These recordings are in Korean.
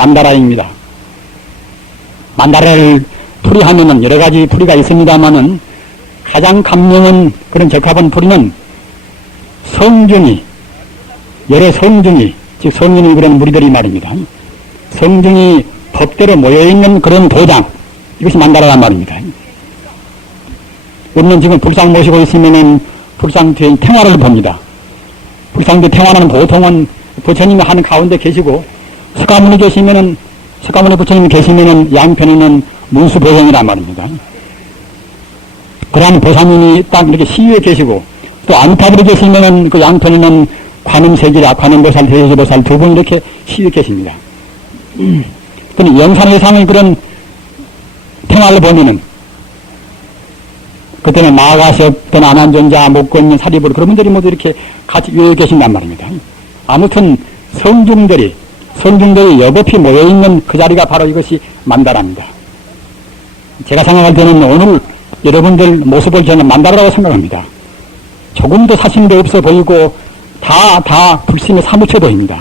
만다라입니다. 만다라를 풀이하면은 여러 가지 풀이가 있습니다만은 가장 감명은 그런 적합한 풀이는 성중이, 여러 성중이, 즉 성인이 그런 무리들이 말입니다. 성중이 법대로 모여있는 그런 도장, 이것이 만다라란 말입니다. 우리는 지금 불상 모시고 있으면은 불상 뒤에 탱화를 봅니다. 불상 뒤 탱화는 보통은 부처님이 하는 가운데 계시고, 석가모니 계시면은, 석가모니 부처님이 계시면은 양편에는 문수보성이란 말입니다. 그러한 보살님이 딱 이렇게 시위에 계시고, 또 안타불이 계시면은 그 양편에는 관음세기라, 관음보살, 대제보살 두 분 이렇게 시위에 계십니다. 또는 영산회상의 그런 탱화를 보면은, 그때는 마가시 없던 안한존자, 목건인 사리불, 그런 분들이 모두 이렇게 같이 위에 계신단 말입니다. 아무튼 성중들이 여법히 모여있는 그 자리가 바로 이것이 만다라입니다. 제가 생각할 때는 오늘 여러분들 모습을 저는 만다라고 생각합니다. 조금도 사심도 없어 보이고 다 불심에 사무쳐 보입니다.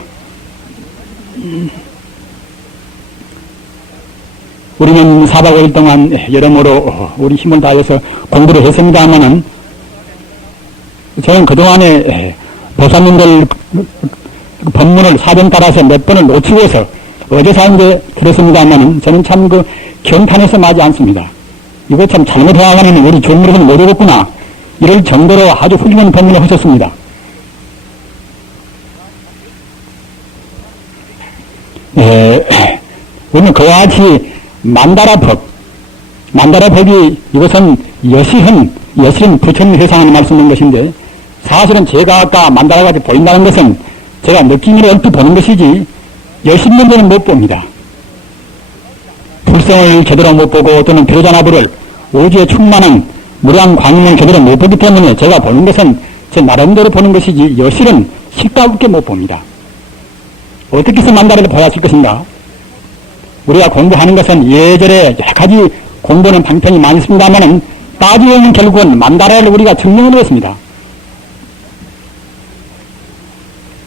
우리는 4박 5일 동안 여러모로 우리 힘을 다해서 공부를 했습니다마는 저는 그동안에 보살님들 법문을 사정 따라서 몇 번을 놓치고서 어제 사는데 그랬습니다마는 저는 참 그 경탄해서 마지 않습니다. 이거 참 잘못해야하면 우리 종무로는 모르겠구나. 이럴 정도로 아주 훌륭한 법문을 하셨습니다. 우리는 그와 같이 만다라법이 이것은 여실은 부처님 회상하는 말씀인 것인데 사실은 제가 아까 만다라가 보인다는 것은 제가 느낌으로 얼핏 보는 것이지 여실문제는 못 봅니다. 불성을 제대로 못 보고 또는 비로자나불을 오지에 충만한 무량 광명을 제대로 못 보기 때문에 제가 보는 것은 제 나름대로 보는 것이지 여실은 식다웃게 못 봅니다. 어떻게 해서 만다라를 봐야 할 것인가? 우리가 공부하는 것은 예전에 여러 가지 공부는 방편이 많이 있습니다만은 따지고 보면 결국은 만다라를 우리가 증명을 했습니다.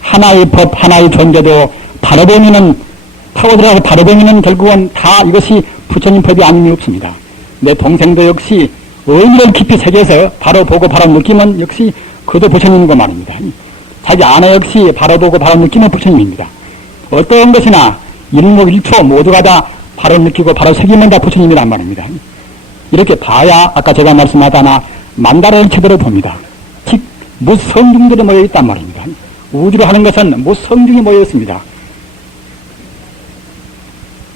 하나의 법, 하나의 존재도 바라보면은 타고 들어가서 바라보면은 결국은 다 이것이 부처님 법이 아님이 없습니다. 내 동생도 역시 의미를 깊이 새겨서 바로 보고 바로 느끼면 역시 그도 부처님인 거 말입니다. 자기 아내 역시 바로 보고 바로 느끼면 부처님입니다. 어떤 것이나 일목일초 모두가 다 바로 느끼고 바로 새기면 다 부처님이란 말입니다. 이렇게 봐야 아까 제가 말씀하다나 만다라를 제대로 봅니다. 즉 무성중들이 모여 있단 말입니다. 우주로 하는 것은 무성중이 모여 있습니다.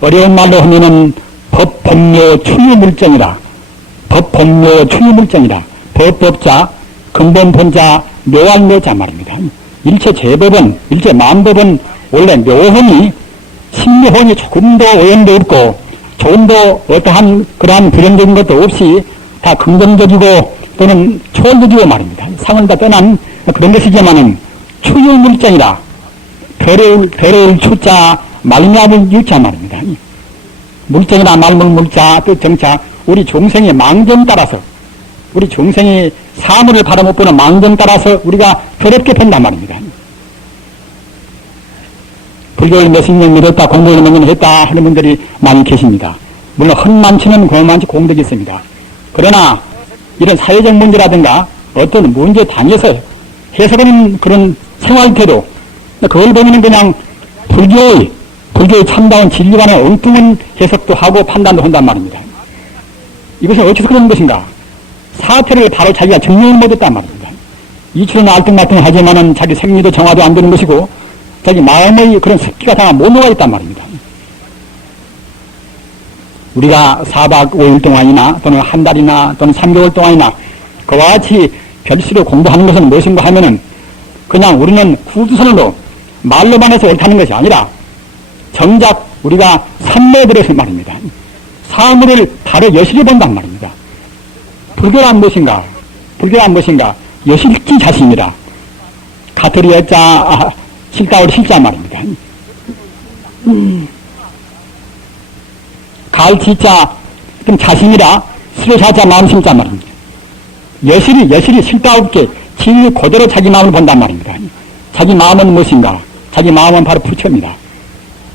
어려운 말로 하면은 법본묘 추유물정이라. 법본묘 추유물정이라. 법법자, 근본본자, 묘할묘자 말입니다. 일체 제법은, 일체 만법은 원래 묘혼이 신묘혼이 조금도 오염도 없고 조금도 어떠한 그러한 부정적인 것도 없이 다 긍정적이고 또는 초월적이고 말입니다. 상을 다 떠난 그런 것이지만은 추유물정이라. 더러울 추자 말미암을 유자 말입니다. 물정이나 말물 물자 뜻정자 우리 종생의 망정 따라서 우리 종생의 사물을 바라 못 보는 망정 따라서 우리가 더럽게 본단 말입니다. 불교를 몇십 년 믿었다 공부를 몇 년 했다 하는 분들이 많이 계십니다. 물론 헛만치는 그만치 공덕이 있습니다. 그러나 이런 사회적 문제라든가 어떤 문제 당해서 해석하는 그런 생활태도 그걸 보면 그냥 불교의 참다운 진리관의 엉뚱한 해석도 하고 판단도 한단 말입니다. 이것은 어디서 그런 것인가? 사태를 바로 자기가 증명을 못했단 말입니다. 이치로는 알뚱말뚱 하지만은 자기 생리도 정화도 안 되는 것이고 자기 마음의 그런 습기가 다 못 녹아 있단 말입니다. 우리가 4박 5일 동안이나 또는 한 달이나 또는 3개월 동안이나 그와 같이 별수로 공부하는 것은 무엇인가 하면은 그냥 우리는 후두선으로 말로만 해서 옳다는 것이 아니라 정작 우리가 삼매들에서 말입니다. 사물을 바로 여실히 본단 말입니다. 불교란 무엇인가? 불교란 무엇인가? 여실지 자신이라. 가트리 여자, 실다울 실자 말입니다. 가을지자, 그럼 자신이라, 수레사자 마음 심자 말입니다. 여실히 실다울게 진리 그대로 자기 마음을 본단 말입니다. 자기 마음은 무엇인가? 자기 마음은 바로 부처입니다.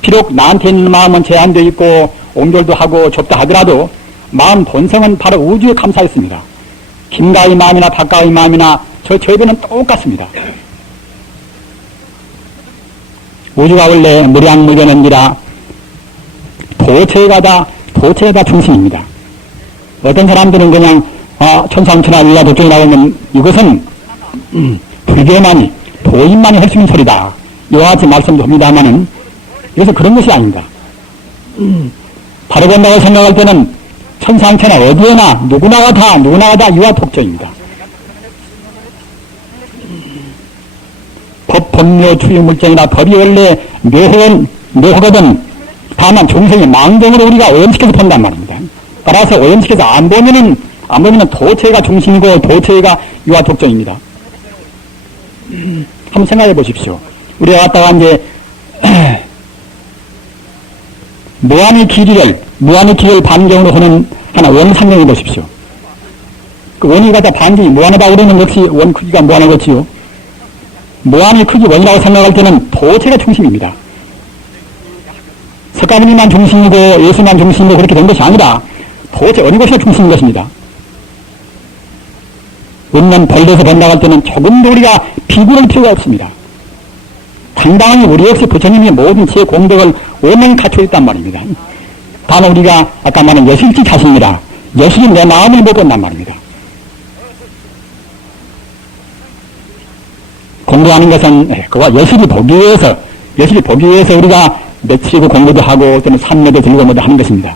비록 나한테 있는 마음은 제한되어 있고 옹졸도 하고 좁다 하더라도 마음 본성은 바로 우주에 감싸 있습니다. 김가의 마음이나 박가의 마음이나 저희들은 똑같습니다. 우주가 원래 무량무변인지라 도체가 다 중심입니다. 어떤 사람들은 그냥 천상천하 위와 도쪽이 나오면 이것은 불교만이 도인만이 할 수 있는 소리다. 이와 같이 말씀도 합니다만은 이것은 그런 것이 아닙니다. 바로 본다고 생각할 때는 천상천하 어디에나 누구나가 다 이와 독점입니다. 법, 법묘, 추유물정이나 법이 원래 묘하거든 다만 종생의 망정으로 우리가 오염시켜서 본단 말입니다. 따라서 오염시켜서 안 보면은 도체가 중심이고 도체가 이와 독점입니다. 한번 생각해 보십시오. 우리가 갔다가 이제 무한의 길이를 반경으로 하는 하나 원 상정해 보십시오. 그 원이 갖다 반경이 무한하다 그러는 것이 원 크기가 무한한 것이요. 무한의 크기 원이라고 생각할 때는 도체가 중심입니다. 석가모니만 중심이고 예수만 중심이고 그렇게 된 것이 아니라 도체 어느 것이 중심인 것입니다. 원론 벌려서 본다고 할 때는 조금도 우리가 비굴할 필요가 없습니다. 당당히 우리 역시 부처님이 모든 제 공덕을 원명히 갖추어 있단 말입니다. 다만 우리가 아까 말한 여실지 자신이라 여실히 내 마음을 못 본단 말입니다. 공부하는 것은 그와 여실히 보기 위해서 우리가 며칠이고 공부도 하고 또는 삼매도 들고 뭐도 하는 것입니다.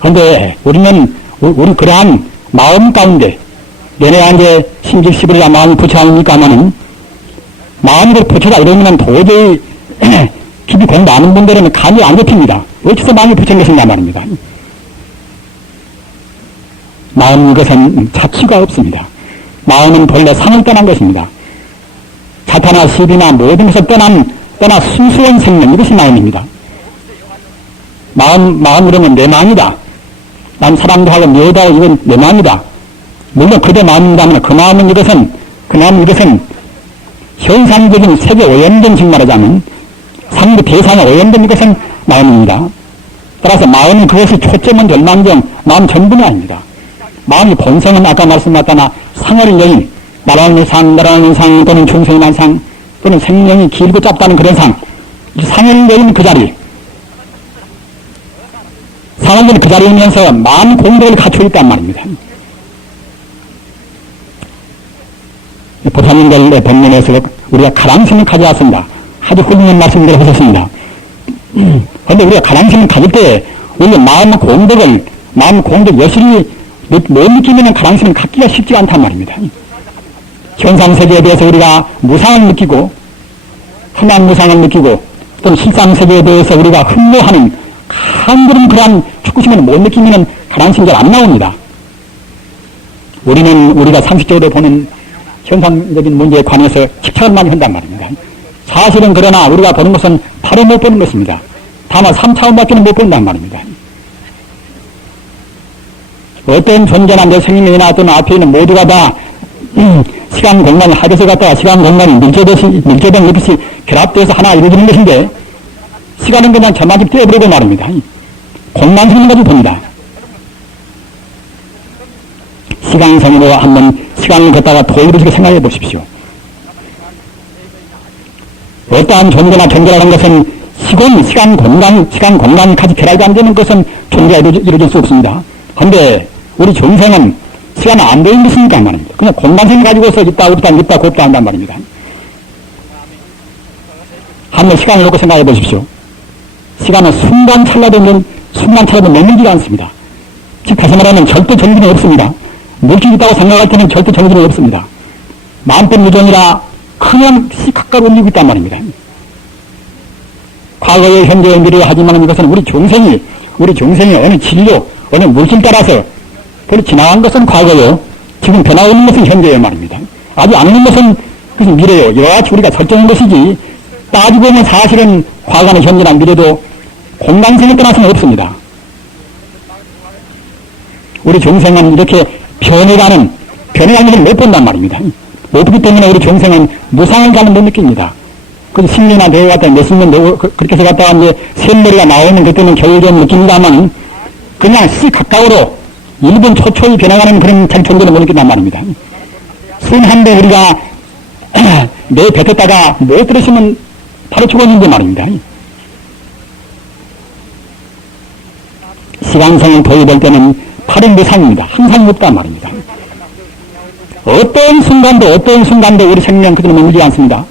그런데 우리 그러한 마음 가운데 내가 이제 심집시불이라 마음이 부처 아닙니까 하면은 마음이 부처다 이러면 도저히 깊이 공부 안 하는 분들은 감이 안 잡힙니다. 어째서 마음이 부처인 것이냐 말입니다. 마음 이것은 자취가 없습니다. 마음은 본래 상을 떠난 것입니다. 자타나 시비나 모든 것을 떠나 순수한 생명 이것이 마음입니다. 마음이라면 내 마음이다. 난 사람도 하고 묘다고 이건 내 마음이다. 물론 그대 마음입니다만 그 마음은 이것은 현상적인 세계 오염된 즉 말하자면 상부 대상에 오염된 이것은 마음입니다. 따라서 마음은 그것이 초점은 절망정 마음 전부는 아닙니다. 마음의 본성은 아까 말씀하셨다나 상을 여인 나라는 상 또는 중생이란 상 또는 생명이 길고 짧다는 그런 상을 여인 그 자리 상을 여인 그 자리에 있면서 마음 공덕을 갖추어 있단 말입니다. 보살님들의 법문에서 우리가 가랑심을 가져왔습니다. 아주 훌륭한 말씀들을 하셨습니다. 그런데 우리가 가랑심을 가질 때 원래 마음 공덕 여실히 못 느끼면 가랑심을 갖기가 쉽지가 않단 말입니다. 현상세계에 대해서 우리가 무상을 느끼고 흔한 무상을 느끼고 또는 실상세계에 대해서 우리가 흠모하는 한 그런 그러한 축구심을 못 느끼면 가랑심이 잘 안 나옵니다. 우리가 상식적으로 보는 현상적인 문제에 관해서 집착을 많이 한단 말입니다. 사실은 그러나 우리가 보는 것은 바로 못 보는 것입니다. 다만 3차원밖에는 못 본단 말입니다. 어떤 존재나 내 생명이나 또는 앞에 있는 모두가 다 시간 공간이 합해서 갖다가 시간 공간이 밀접된 것이 결합돼서 하나 이루어지는 것인데 시간은 그냥 저마저 떼어버리고 말입니다. 공간성을 가지고 봅니다. 시간성으로 한번 시간을 걷다가 도입으로 생각해 보십시오. 어떠한 존재나 존재라는 것은 시간 공간 같이 결합이 안 되는 것은 존재가 이루어질 수 없습니다. 그런데 우리 정생은 시간은 안 되는 것이니까 말입니다. 그냥 공간성을 가지고서 있다 곱다 한단 말입니다. 한번 시간을 놓고 생각해 보십시오. 시간은 순간찰나도 멈추지 않습니다. 즉 다시 말하면 절대 정신이 없습니다. 물질이 있다고 생각할 때는 절대 정신이 없습니다. 만법 유전이라 그냥 시각각으로 움직이고 있단 말입니다. 과거의 현재의 미래에 하지만 이것은 우리 정생이 어느 진료, 어느 물질 따라서 그걸 지나간 것은 과거요. 지금 변화하는 것은 현재예요 말입니다. 아직 안 오는 것은 무슨 미래요. 이와 같이 우리가 설정한 것이지 따지고 보면 사실은 과거나 현재나 미래도 공간성을 떠나서는 없습니다. 우리 정생은 이렇게 변해가는 것을 못 본단 말입니다. 못 보기 때문에 우리 중생은 무상을 잘 못 느낍니다. 그 10년이나 되어 갔다 몇십 년 되고 그렇게 해서 갔다가 이제 샘머리가 나오는 그때는 겨울 좀 느낍니다만 그냥 시 가까우로 1분 초초히 변해가는 그런 자기 존재를 못 느낀단 말입니다. 순 한데 우리가 내 뱉었다가 못 들으시면 바로 죽었는데 말입니다. 시간성을 도입할 때는 팔은 무상입니다. 항상 없단 말입니다. 어떤 순간도 우리 생명 그대로 멈추지 않습니다.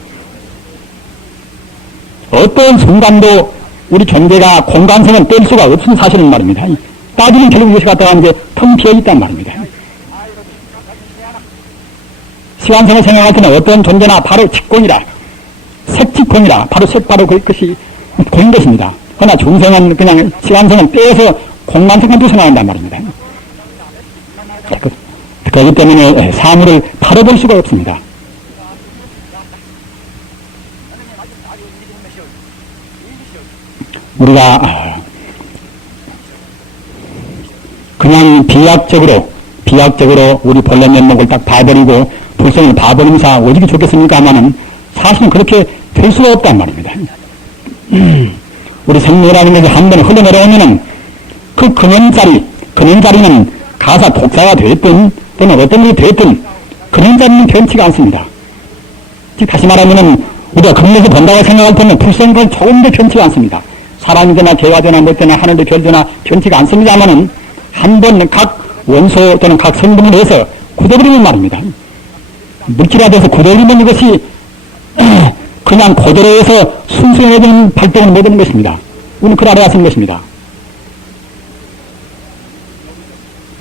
어떤 순간도 우리 존재가 공간성은 뗄 수가 없는 사실은 말입니다. 따지면 결국 이것이 갖다가 이제 텅 비어 있단 말입니다. 시간성을 생각할 때는 어떤 존재나 바로 직공이라, 색직공이라, 바로 그것이 공인 것입니다. 그러나 중생은 그냥 시간성은 떼어서 공간성만 벗어나간단 말입니다. 그렇기 때문에 사물을 바로 볼 수가 없습니다. 우리가 그냥 비약적으로 우리 본래 면목을 딱 봐버리고 불성을 봐버리면서 오직이 좋겠습니까? 하면은 사실은 그렇게 될 수가 없단 말입니다. 우리 생명이라는 것이 한번 흘러내려오면은 그 근원자리는 가사 독사가 됐든 또는 어떤 일이 됐든 근원자리는 변치가 않습니다. 즉 다시 말하면은 우리가 근원에서 본다고 생각할 때는 불생은 조금도 변치가 않습니다. 사람이거나 개화되나 뭐되나 하늘도 별되나 변치가 않습니다만은 한 번 각 원소 또는 각 성분을 해서 굳어버리는 말입니다. 물질화돼서 굳어버리면 이것이 그냥 그대로 해서 순수해지는 발동을 못하는 것입니다. 우리는 그걸 알아야 하는 것입니다.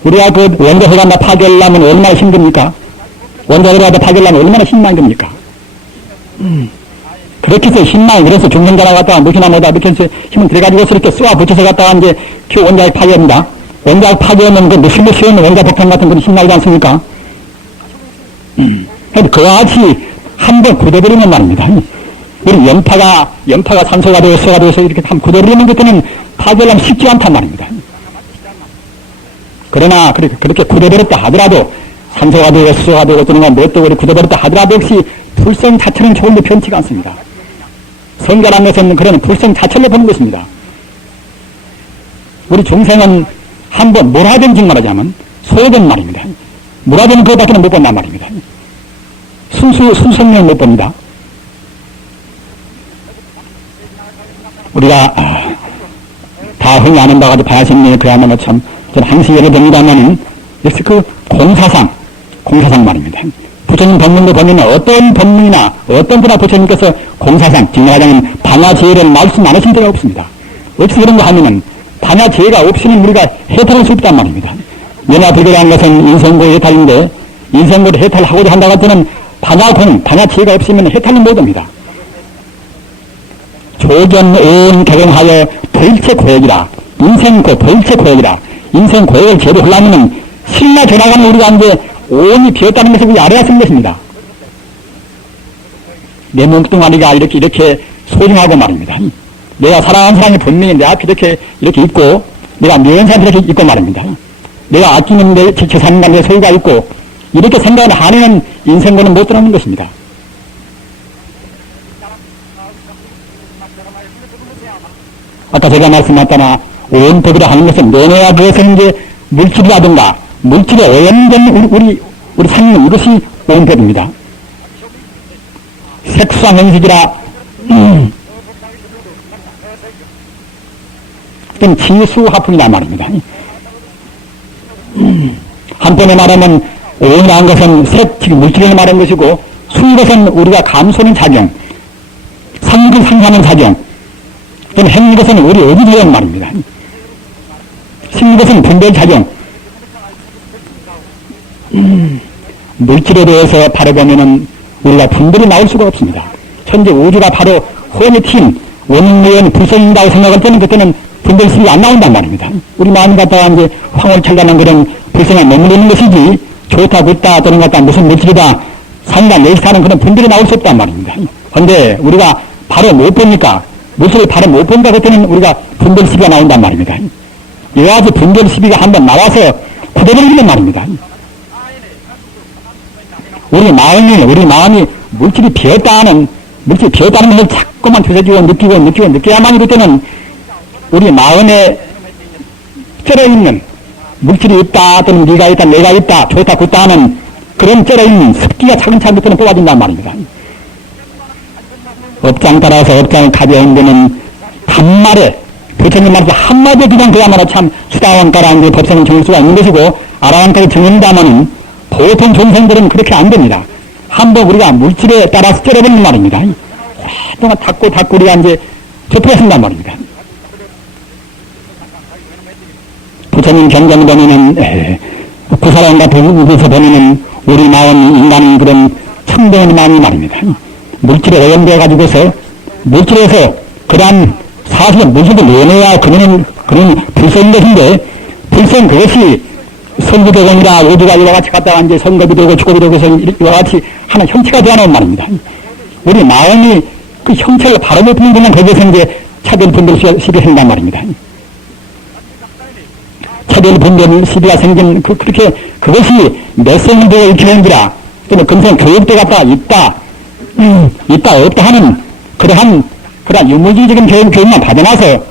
우리가 그 원자회가 다 파괴하려면 얼마나 힘듭니까? 원자회가 다 파괴하려면 얼마나 힘만 겁니까? 그렇게 해서 힘만, 그래서 중생자라 갔다가 무엇이나 뭐다, 이렇게 해서 힘을 들여가지고 이렇게 쏘아 붙여서 갔다가 이제 그 원자핵 파괴합니다. 원자핵 파괴하면 그 무실로 씌우는 원자 폭탄 같은 건 힘나지 않습니까? 그와 같이 한번 굳어버리는 말입니다. 우리 연파가 산소가 되어 수소가 되어서 이렇게 한번 굳어버리는 것들은 파괴하려면 쉽지 않단 말입니다. 그러나 그렇게 굳어버렸다 하더라도 산소가 되고 수소가 되고 또는 뭐 되고 굳어버렸다 하더라도 역시 불성 자체는 조금도 변치가 않습니다. 성결한 것은 그런 불성 자체를 보는 것입니다. 우리 중생은 한번 뭘 하든지 말하자면 소든 말입니다. 뭘 하든 그것밖에 못 본단 말입니다. 수생명을 못 봅니다. 우리가 다 흔히 아는 바가 바야심리 그야말로 참 저는 항상 예를 듭니다만은 역시 그 공사상 말입니다. 부처님 법문도 보면 어떤 법문이나 어떤 분나 부처님께서 공사상, 뒷말하자면 방화지혜를 말씀 안 하신 데가 없습니다. 어찌 그런 거 하면은 방화지혜가 없이는 우리가 해탈할 수 없단 말입니다. 연화불교라는 것은 인성고의 해탈인데 인성고를 해탈하고자 한다고 할 때는 방화지혜가 없으면 해탈은 못합니다. 조견온 개공하여 도일체고액이라 도일체고액이라 인생고액을 제대로 하려면 신나 전화가는 우리가 이제 온이 비었다는 것을 우리 알아야 쓰는 것입니다. 내 몸뚱아리가 이렇게 소중하고 말입니다. 내가 사랑하는 사람이 분명히 내 앞에 이렇게 있고 내가 미워하는 사람이 이렇게 있고 말입니다. 내가 아끼는 내 재산과 내 소유가 있고 이렇게 생각을 하는 인생고는 못 들어오는 것입니다. 아까 제가 말씀했다나 오온법이라 하는 것은 내내야 그것은 이제 물질이라든가 물질에 오염된 우리 생명 이것이 오온법입니다. 색수상 행식이라 어떤 지수화풍이란 말입니다. 한편에 말하면 오온이라는 것은 지금 물질을 말하는 것이고 수인 것은 우리가 감수하는 작용, 상극을 상하는 작용, 또는 행인 것은 우리 의지되는 말입니다. 신 것은 분별 작용. 물질에 대해서 바라보면은 우리가 분별이 나올 수가 없습니다. 현재 우주가 바로 혼의 팀, 원인무연 불성인다고 생각할 때는 그때는 분별심이 안 나온단 말입니다. 우리 마음이 갖다가 이제 황홀철단한 그런 불성에 머무르는 것이지 좋다, 좋다, 또는 갖다 무슨 물질이다, 상이다, 내시다는 그런 분별이 나올 수 없단 말입니다. 그런데 우리가 바로 못 보니까, 물질을 바로 못 보니까 그때는 우리가 분별 시비가 나온단 말입니다. 이와 같이 분별 시비가 한번 나와서 굳어버리는 말입니다. 우리 마음이 물질이 비었다는 걸 자꾸만 되새기고 느껴야만 이럴 때는 우리 마음에 쩔어있는 물질이 있다, 또는 네가 있다, 내가 있다, 좋다, 좋다 하는 그런 쩔어있는 습기가 차근차근부터는 뽑아진단 말입니다. 업장 따라서 업장을 가져온 데는 단말에, 부처님 말해서 한마디에 그냥 그야말로 참 수다원가라 이제 법성을 정할 수가 있는 것이고, 아라한까지 정한다면은 보통众生들은 그렇게 안 됩니다. 한번 우리가 물질에 따라서 쩔어버리는 말입니다. 오랫동안 닦고 우리가 이제 접해진단 말입니다. 부처님 경전 보면은 구사람 같은 곳에서 보면은 우리 마음 인간은 그런 청정한 마음이 말입니다. 물질에 오염되어 가지고서 물질에서 그러한 사실은 물질도 내내야 그는 불성인 것인데, 불성 그것이 선구대공이라 우주가 이와 같이 갔다가 이제 선겁이 되고 축겁이 되고 해서 이와 같이 하는 형체가 되어놓은 말입니다. 우리 마음이 그 형체를 바로 못하는 그냥 거기서 이제 차별 분별 시비가 생긴단 말입니다. 차별 분별 시비가 생긴 그렇게 그것이 내성이 되어 이렇게 되는지라, 또는 금생 교육도 갖다가 있다 없다 하는 그러한 유무지적인 교육만 받아놔서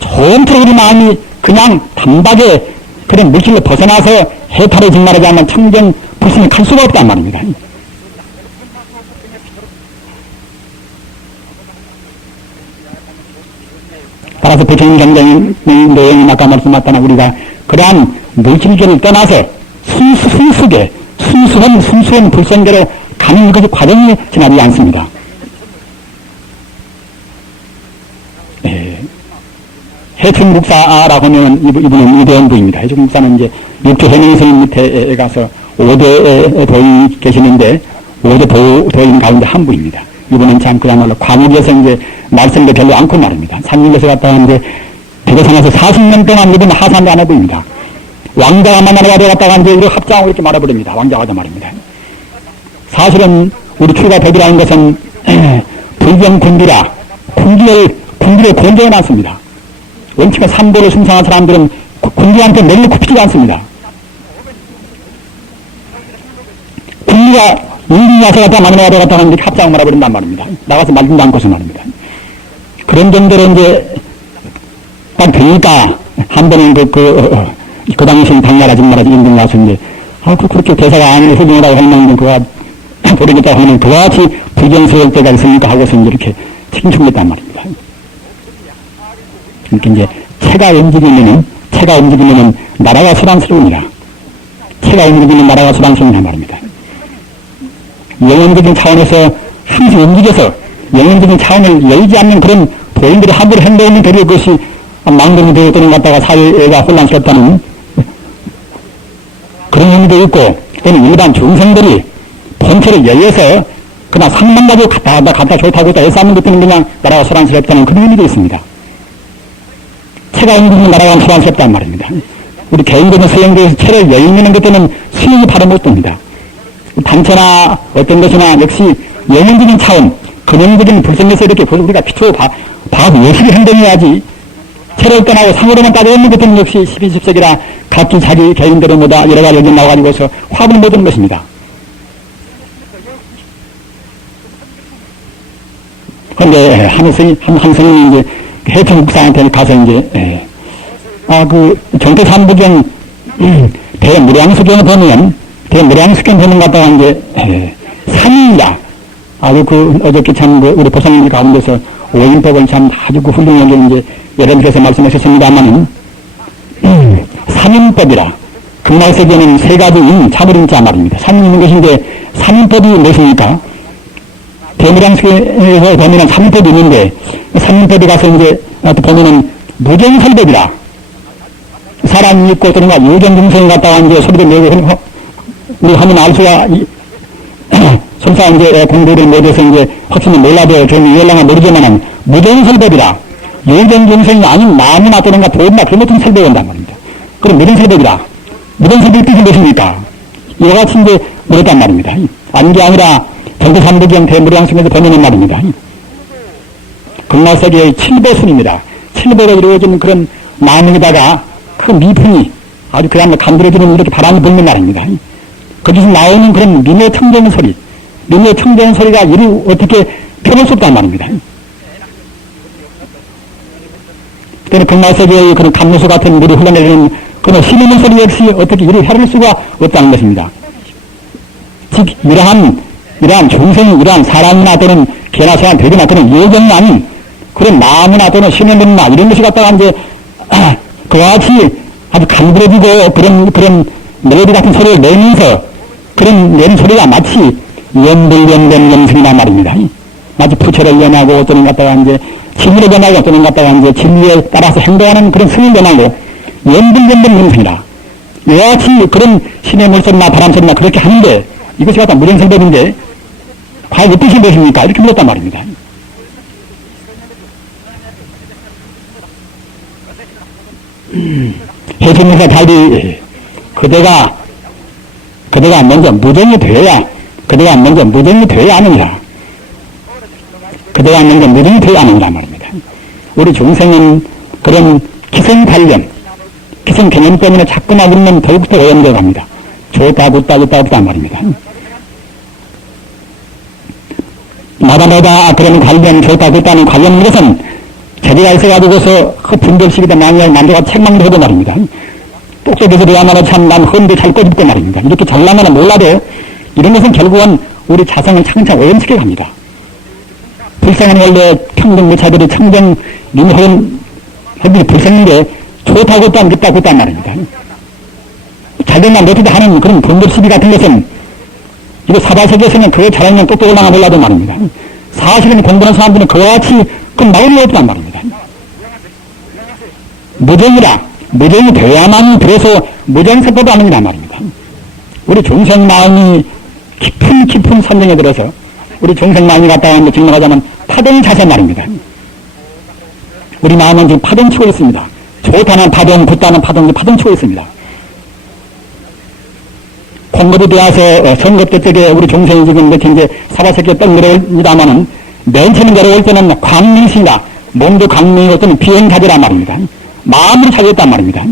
처음부터 우리 마음이 그냥 단박에 그런 물질로 벗어나서 해탈을 말하지 않는 청정 불신을 갈 수가 없단 말입니다. 따라서 부처님 경전의 내용이 아까 말씀하셨다나 우리가 그러한 물질계를 떠나서 순수한 불성계로 가는 것이 과정이 지나지 않습니다. 해충국사라고 하면 이분은 이대원부입니다. 해충국사는 이제 육조 해명스님 밑에 가서 5대 도인이 계시는데 5대 도인 가운데 한 분입니다. 이분은 참 그야말로 과묵에서 이제 말씀도 별로 않고 말입니다. 산림에서 갔다가 이제 대도산에서 40년 동안 이분 하산도 안 해보입니다. 왕자가 만나러 갔다가 이제 이렇게 합장하고 이렇게 말해버립니다. 왕자가 말입니다. 사실은 우리 출가 법이라는 것은 불경 군기라 군기를 권장해놨습니다. 원칙은 삼보를 숭상한 사람들은 군기한테 멜로 굽히지 않습니다. 군기가 인기 와서 갔다 마누라가 갔다 하는데 합장을 말아버린단 말입니다. 나가서 말지도 않고서 말입니다. 그런 정도로 이제 딱 되니까 한 번은 그 당시에 당나라 아줌마라지 인등 가서 이제 그렇게 대사가 아니고 훌륭하다고 할망이는 그가 모르겠다고 하면 그와 같이 불경스러울 때가 있으니까 하고서 이제 이렇게 책임충했단 말입니다. 그러니까 이제 체가 움직이면은 나라가 소란스러우니라. 체가 움직이면 나라가 소란스러우니라 말입니다. 영혼적인 차원에서 항상 움직여서 영혼적인 차원을 열지 않는 그런 도인들이 함부로 행동하면 되려 그것이 망동이 되어 또는 갖다가 사회가 혼란스럽다는 그런 의미도 있고, 또는 일반 중생들이 본체를 열려서 그냥 상만 가지고 갖다 좋다고 했다 해서 하는 것들은 그냥 나라가 소란스럽다는 그런 의미도 있습니다. 체가 움직이면 나라가 소란스럽단 말입니다. 우리 개인적인 수행도에서 체를 열리는 것들은 수행이 바로 못 됩니다. 단체나 어떤 것이나 역시 영혼적인 차원, 근원적인 불성에서 이렇게 우리가 비추어 봐서 열심히 행동해야지, 체를 떠나고 상으로만 따져있는 것들은 역시 12습석이라 각기 자기 개인대로 뭐다 여러 가지 여기 나와가지고서 화분을 못 얻는 것입니다. 그런데 한 스님이 이제 해천국사한테 가서 이제 정태삼부경 대무량수경을 보면 대무량수경 보는 갔다가 이제 산이다. 아주 어저께 참 우리 보살님 가운데서 오인법을 참 아주 훌륭하게 이제 여러분께서 말씀하셨습니다만은 삼인법이라 금날세계는 세 가지 자물인자 말입니다. 삼인 있는 것인데 삼인법이 무엇입니까? 대무량수경에서 보면은 삼인법이 있는데 삼인법에 가서 이제 보면은 무정설법이라 사람이 있고 또는 유전중생이 갔다가 이제 소리를 내고 우리 하면 알 수가 설사 이제 공부를 못해서 이제 확실히 몰라도 좀 이해하려면 모르지만은 무정설법이라 유전중생이 아닌 나무나 또는가 보험나 그런 것들은 설법한단 말입니다. 그럼 무정설법이라 무정설법의 뜻이 무엇입니까? 이와 같이 이제 모르단 말입니다. 아닌 게 아니라 정태삼부경 대무량승에서 보내는 말입니다. 금나세계의 7보순입니다. 7보로 이루어진 그런 나무에다가 그 미풍이 아주 그야말로 간드러지는 이렇게 바람이 불는 말입니다. 거기서 나오는 그런 눈에 청정 소리, 눈에 청정 소리가 이리 어떻게 표현할 수 없단 말입니다. 그때는 금마석의 그런 감로소 같은 물이 흘러내리는 그런 신음의 소리 역시 어떻게 이리 헤아릴 수가 없다는 것입니다. 즉, 이러한 중생이, 이러한 사람이나 또는 개나 소나 돼지나 그런 예정이 아닌 그런 나무나 또는 신음이나 이런 것이 갖다가 이제, 그와 같이 아주 간부러지고 그런 멜로디 같은 소리를 내면서 그런 내는 소리가 마치 연불연된 염승이란 말입니다. 마치 부처를 연하고 또는 갖다가 이제 진리를 연하고 또는 갖다가 이제 진리에 따라서 행동하는 그런 승을 연하고 연불연된 염승이라. 이와 같이 그런 신의 물소리나 바람소리나 그렇게 하는데 이것이 갖다 무정성법인데 과연 어떠신 것입니까? 이렇게 물었단 말입니다. 해수문사 달리 그대가 먼저 무정이 되어야 하느니라. 그대가 먼저 무정이 되어야 하느니라 말입니다. 우리 중생은 그런 기성 관련, 기성 개념 때문에 자꾸만 우리는 더욱더 오염되어 갑니다. 좋다, 없다 말입니다. 나다 그런 관련, 좋다, 없다는 관련 것은 자기가 있어가지고서 그 분별식이다 만들어가 책망을 해도 말입니다. 똑똑해서 되야말로 참 난 헌데 잘 꺼집고 말입니다. 이렇게 잘나면 몰라도 이런 것은 결국은 우리 자성을 차근차근 오염시켜 갑니다. 불쌍한 원래 평등 무차별이 청정 윤회는 불쌍한데 좋다고 또 안 듣다고 또 한 말입니다. 잘되면 못해도 하는 그런 분별시비 같은 것은 이거 사바세계에서는 그거 잘하면 똑똑하려나 몰라도 말입니다. 사실은 공부하는 사람들은 그와 같이 그 마을이 없단 말입니다. 무정이 되어야만 그래서 무정세법도 아닙니다 말입니다. 우리 중생 마음이 깊은 선정에 들어서 우리 중생 마음이 갖다가 증명하자면 파동 자세 말입니다. 우리 마음은 지금 파동 치고 있습니다. 좋다는 파동, 굿다는 파동 치고 있습니다. 공급이 되어서 선거 때 우리 중생이 지금 이제 사바세계 떡 내려옵니다마는 맨 처음 내려올 때는 광명신이다. 몸도 광명이고 또는 비행자재란 말입니다. 마음으로 찾았단 말입니다.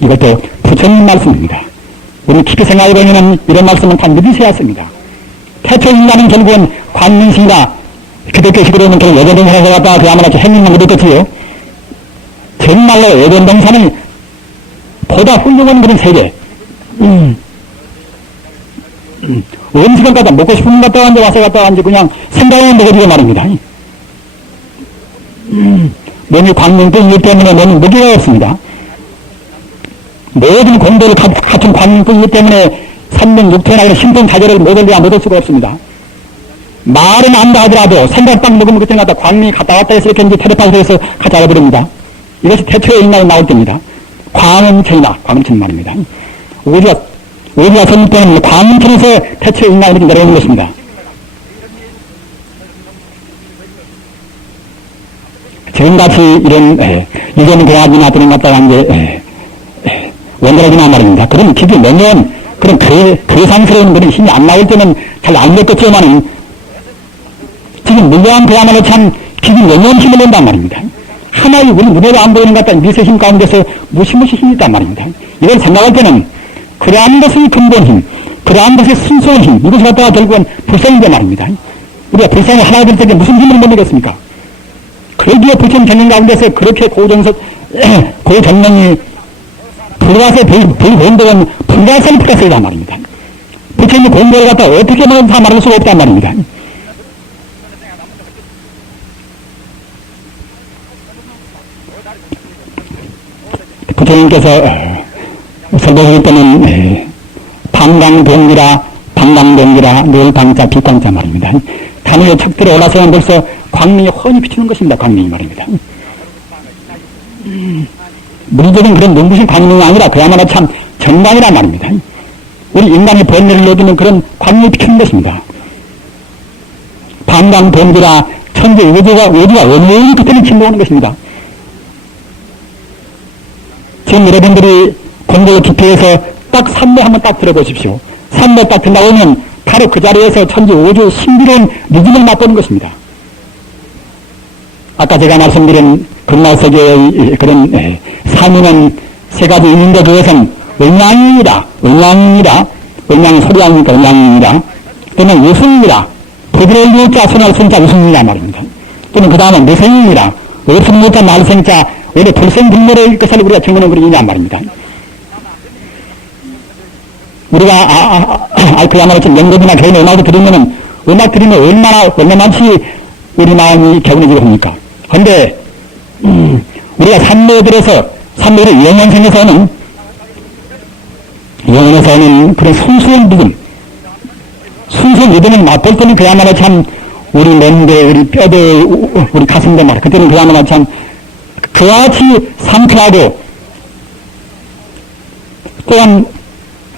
이것도 부처님 말씀입니다. 우리 깊이 생각해보면 이런 말씀은 다 믿으셔야 합니다. 태초 인간은 결국은 광명신이다. 그때식으로는 그 예전동산에서 갔다가 그야말로 행님만 믿었겠지요. 정말로 예전동산은 보다 훌륭한 그런 세계. 음식을 갖다 먹고 싶은 것 갖다가 와서 갖다가 그냥 생각을 먹어주고 말입니다. 몸이 광명뿐이기 때문에 몸은 무게가 없습니다. 모든 공도를 갖춘 광명뿐이기 때문에 3년6태나 신분 자제를 못할 수가 없습니다. 말은 안다 하더라도 생각빵 먹으면 그때 갖다 광명이 갔다 왔다 해서 이렇게 이제 테레파시를 해서 같이 알아버립니다. 이것이 태초의 인간이 나올 때입니다. 광음천이다. 광음천 말입니다. 우리가 선일 때는 광음천에서 태초의 인간이 이렇게 내려오는 것입니다. 지금같이 이런 공학이나 그런 것다가 원자력이나 말입니다. 그런 기기 내면 그런 괴상스러운 그런 힘이 안 나올 때는 잘 안 됐겠지만은 지금 물려한 그야말로 참 기기 내면 힘을 낸단 말입니다. 하나의 우리 눈에도 안 보이는 것 같다 미세 힘 가운데서 무시무시 힘이 있단 말입니다. 이걸 생각할 때는 그러한 것의 근본 힘, 그러한 것의 순수한 힘, 이것을 갖다가 결국은 불쌍인데 말입니다. 우리가 불쌍이 하나 될 때 무슨 힘을 못 내겠습니까? 그러기에 부처님 전능 가운데서 그렇게 고정명이 불가세 불본덕은 불가세를 풀었어야 말입니다. 부처님이 공부를 갖다 어떻게 다 말할 수가 없단 말입니다. 부처님께서 설법할 때는 방광동기라 늘 방자 비광자 말입니다. 단위의 척들에 올라서면 벌써 광명이 훤히 비추는 것입니다. 광명이 말입니다. 물리적인 그런 눈부신 광명이 아니라 그야말로 참 정광이란 말입니다. 우리 인간의 번뇌를 여기는 그런 광명이 비추는 것입니다. 방광동기라 천재 우주가 원래는 그때는 침묵하는 것입니다. 지금 여러분들이 공부의 깊이에서 딱 삼매 한번 딱 들어보십시오. 삼매 딱 듣다 보면 바로 그 자리에서 천지 우주 신비로운 리듬을 맛보는 것입니다. 아까 제가 말씀드린 금마세계의 그런 사미는 세 가지 있는데 그것은 은양이라, 은양이 소리 아니니까 은양이라, 또는 유승이라, 부드러운 유자, 순할 순자 유승이라 말입니다. 또는 그 다음은 무생이라, 없음 유자, 말생자, 원래 불생불멸의 것을 우리가 증거는 그러냐 말입니다. 우리가, 그야말로 좀 연극이나 개인 음악을 들으면은, 음악 들으면 얼마만치 우리 마음이 개운해지고 합니까? 근데, 우리가 산모들에서, 산모들의 영혼에서는 그런 순수한 믿음을 맛볼 때는 그야말로 참, 우리 몸대, 우리 뼈대, 우리 가슴대 말이야. 그때는 그야말로 참, 그와 같이 상쾌하고, 또한,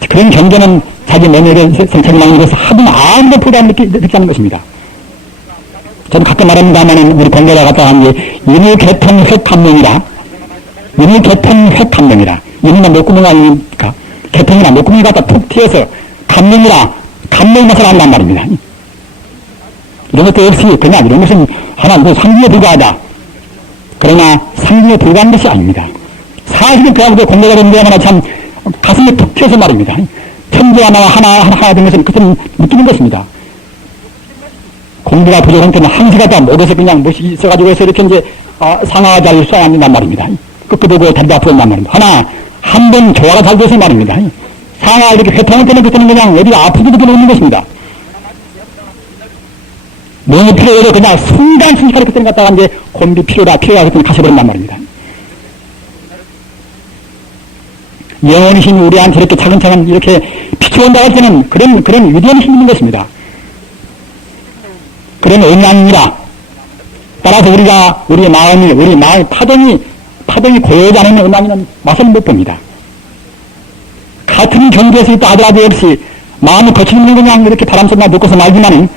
그런 경계는 자기 몸에 생착망에 대해서 하도 아무도 부담을 느끼지 않는 것입니다. 저는 가끔 말합니다만 우리 본교가 갖다 한 게 인유개통획감명이라 인유는 목구멍 아닙니까? 개통이나 목구멍이 갖다 툭 튀어서 감명의 맛을 한단 말입니다. 이런 것도 역시 그냥 이런 것은 하나 상기에 불과하다. 그러나 상기에 불과한 것이 아닙니다. 사실은 그야말로 공부가 된 데마다 참 가슴에 툭 튀어서 말입니다. 천재 하나 된 것은 그때는 느끼는 것입니다. 공부가 부족한 때는 한시가 다 못해서 그냥 못이 있어가지고 해서 이렇게 이제 상하가 잘 쏴야 안 된단 말입니다. 끄끄보고 다리가 아프단 말입니다. 한 번 조화가 잘 돼서 말입니다. 상하가 이렇게 회통할 때는 그때는 그냥 어디가 아프게 느껴오는 것입니다. 몸이 필요해도 그냥 순간순간에 그때는 갖다가 이제 곤비 필요하다 그때는 가셔버린단 말입니다. 영원이신 우리한테 이렇게 차근차근 이렇게 비추어온다고 할 때는 그런 위대한 힘이 있는 것입니다. 그런 음양이라. 따라서 우리 마음의 파동이 고요하지 않으면 음양이는 맛을 못 봅니다. 같은 경계에서 있다 하더라도 역시 마음이 거치는 그냥 이렇게 바람소리나 듣고서 말지만은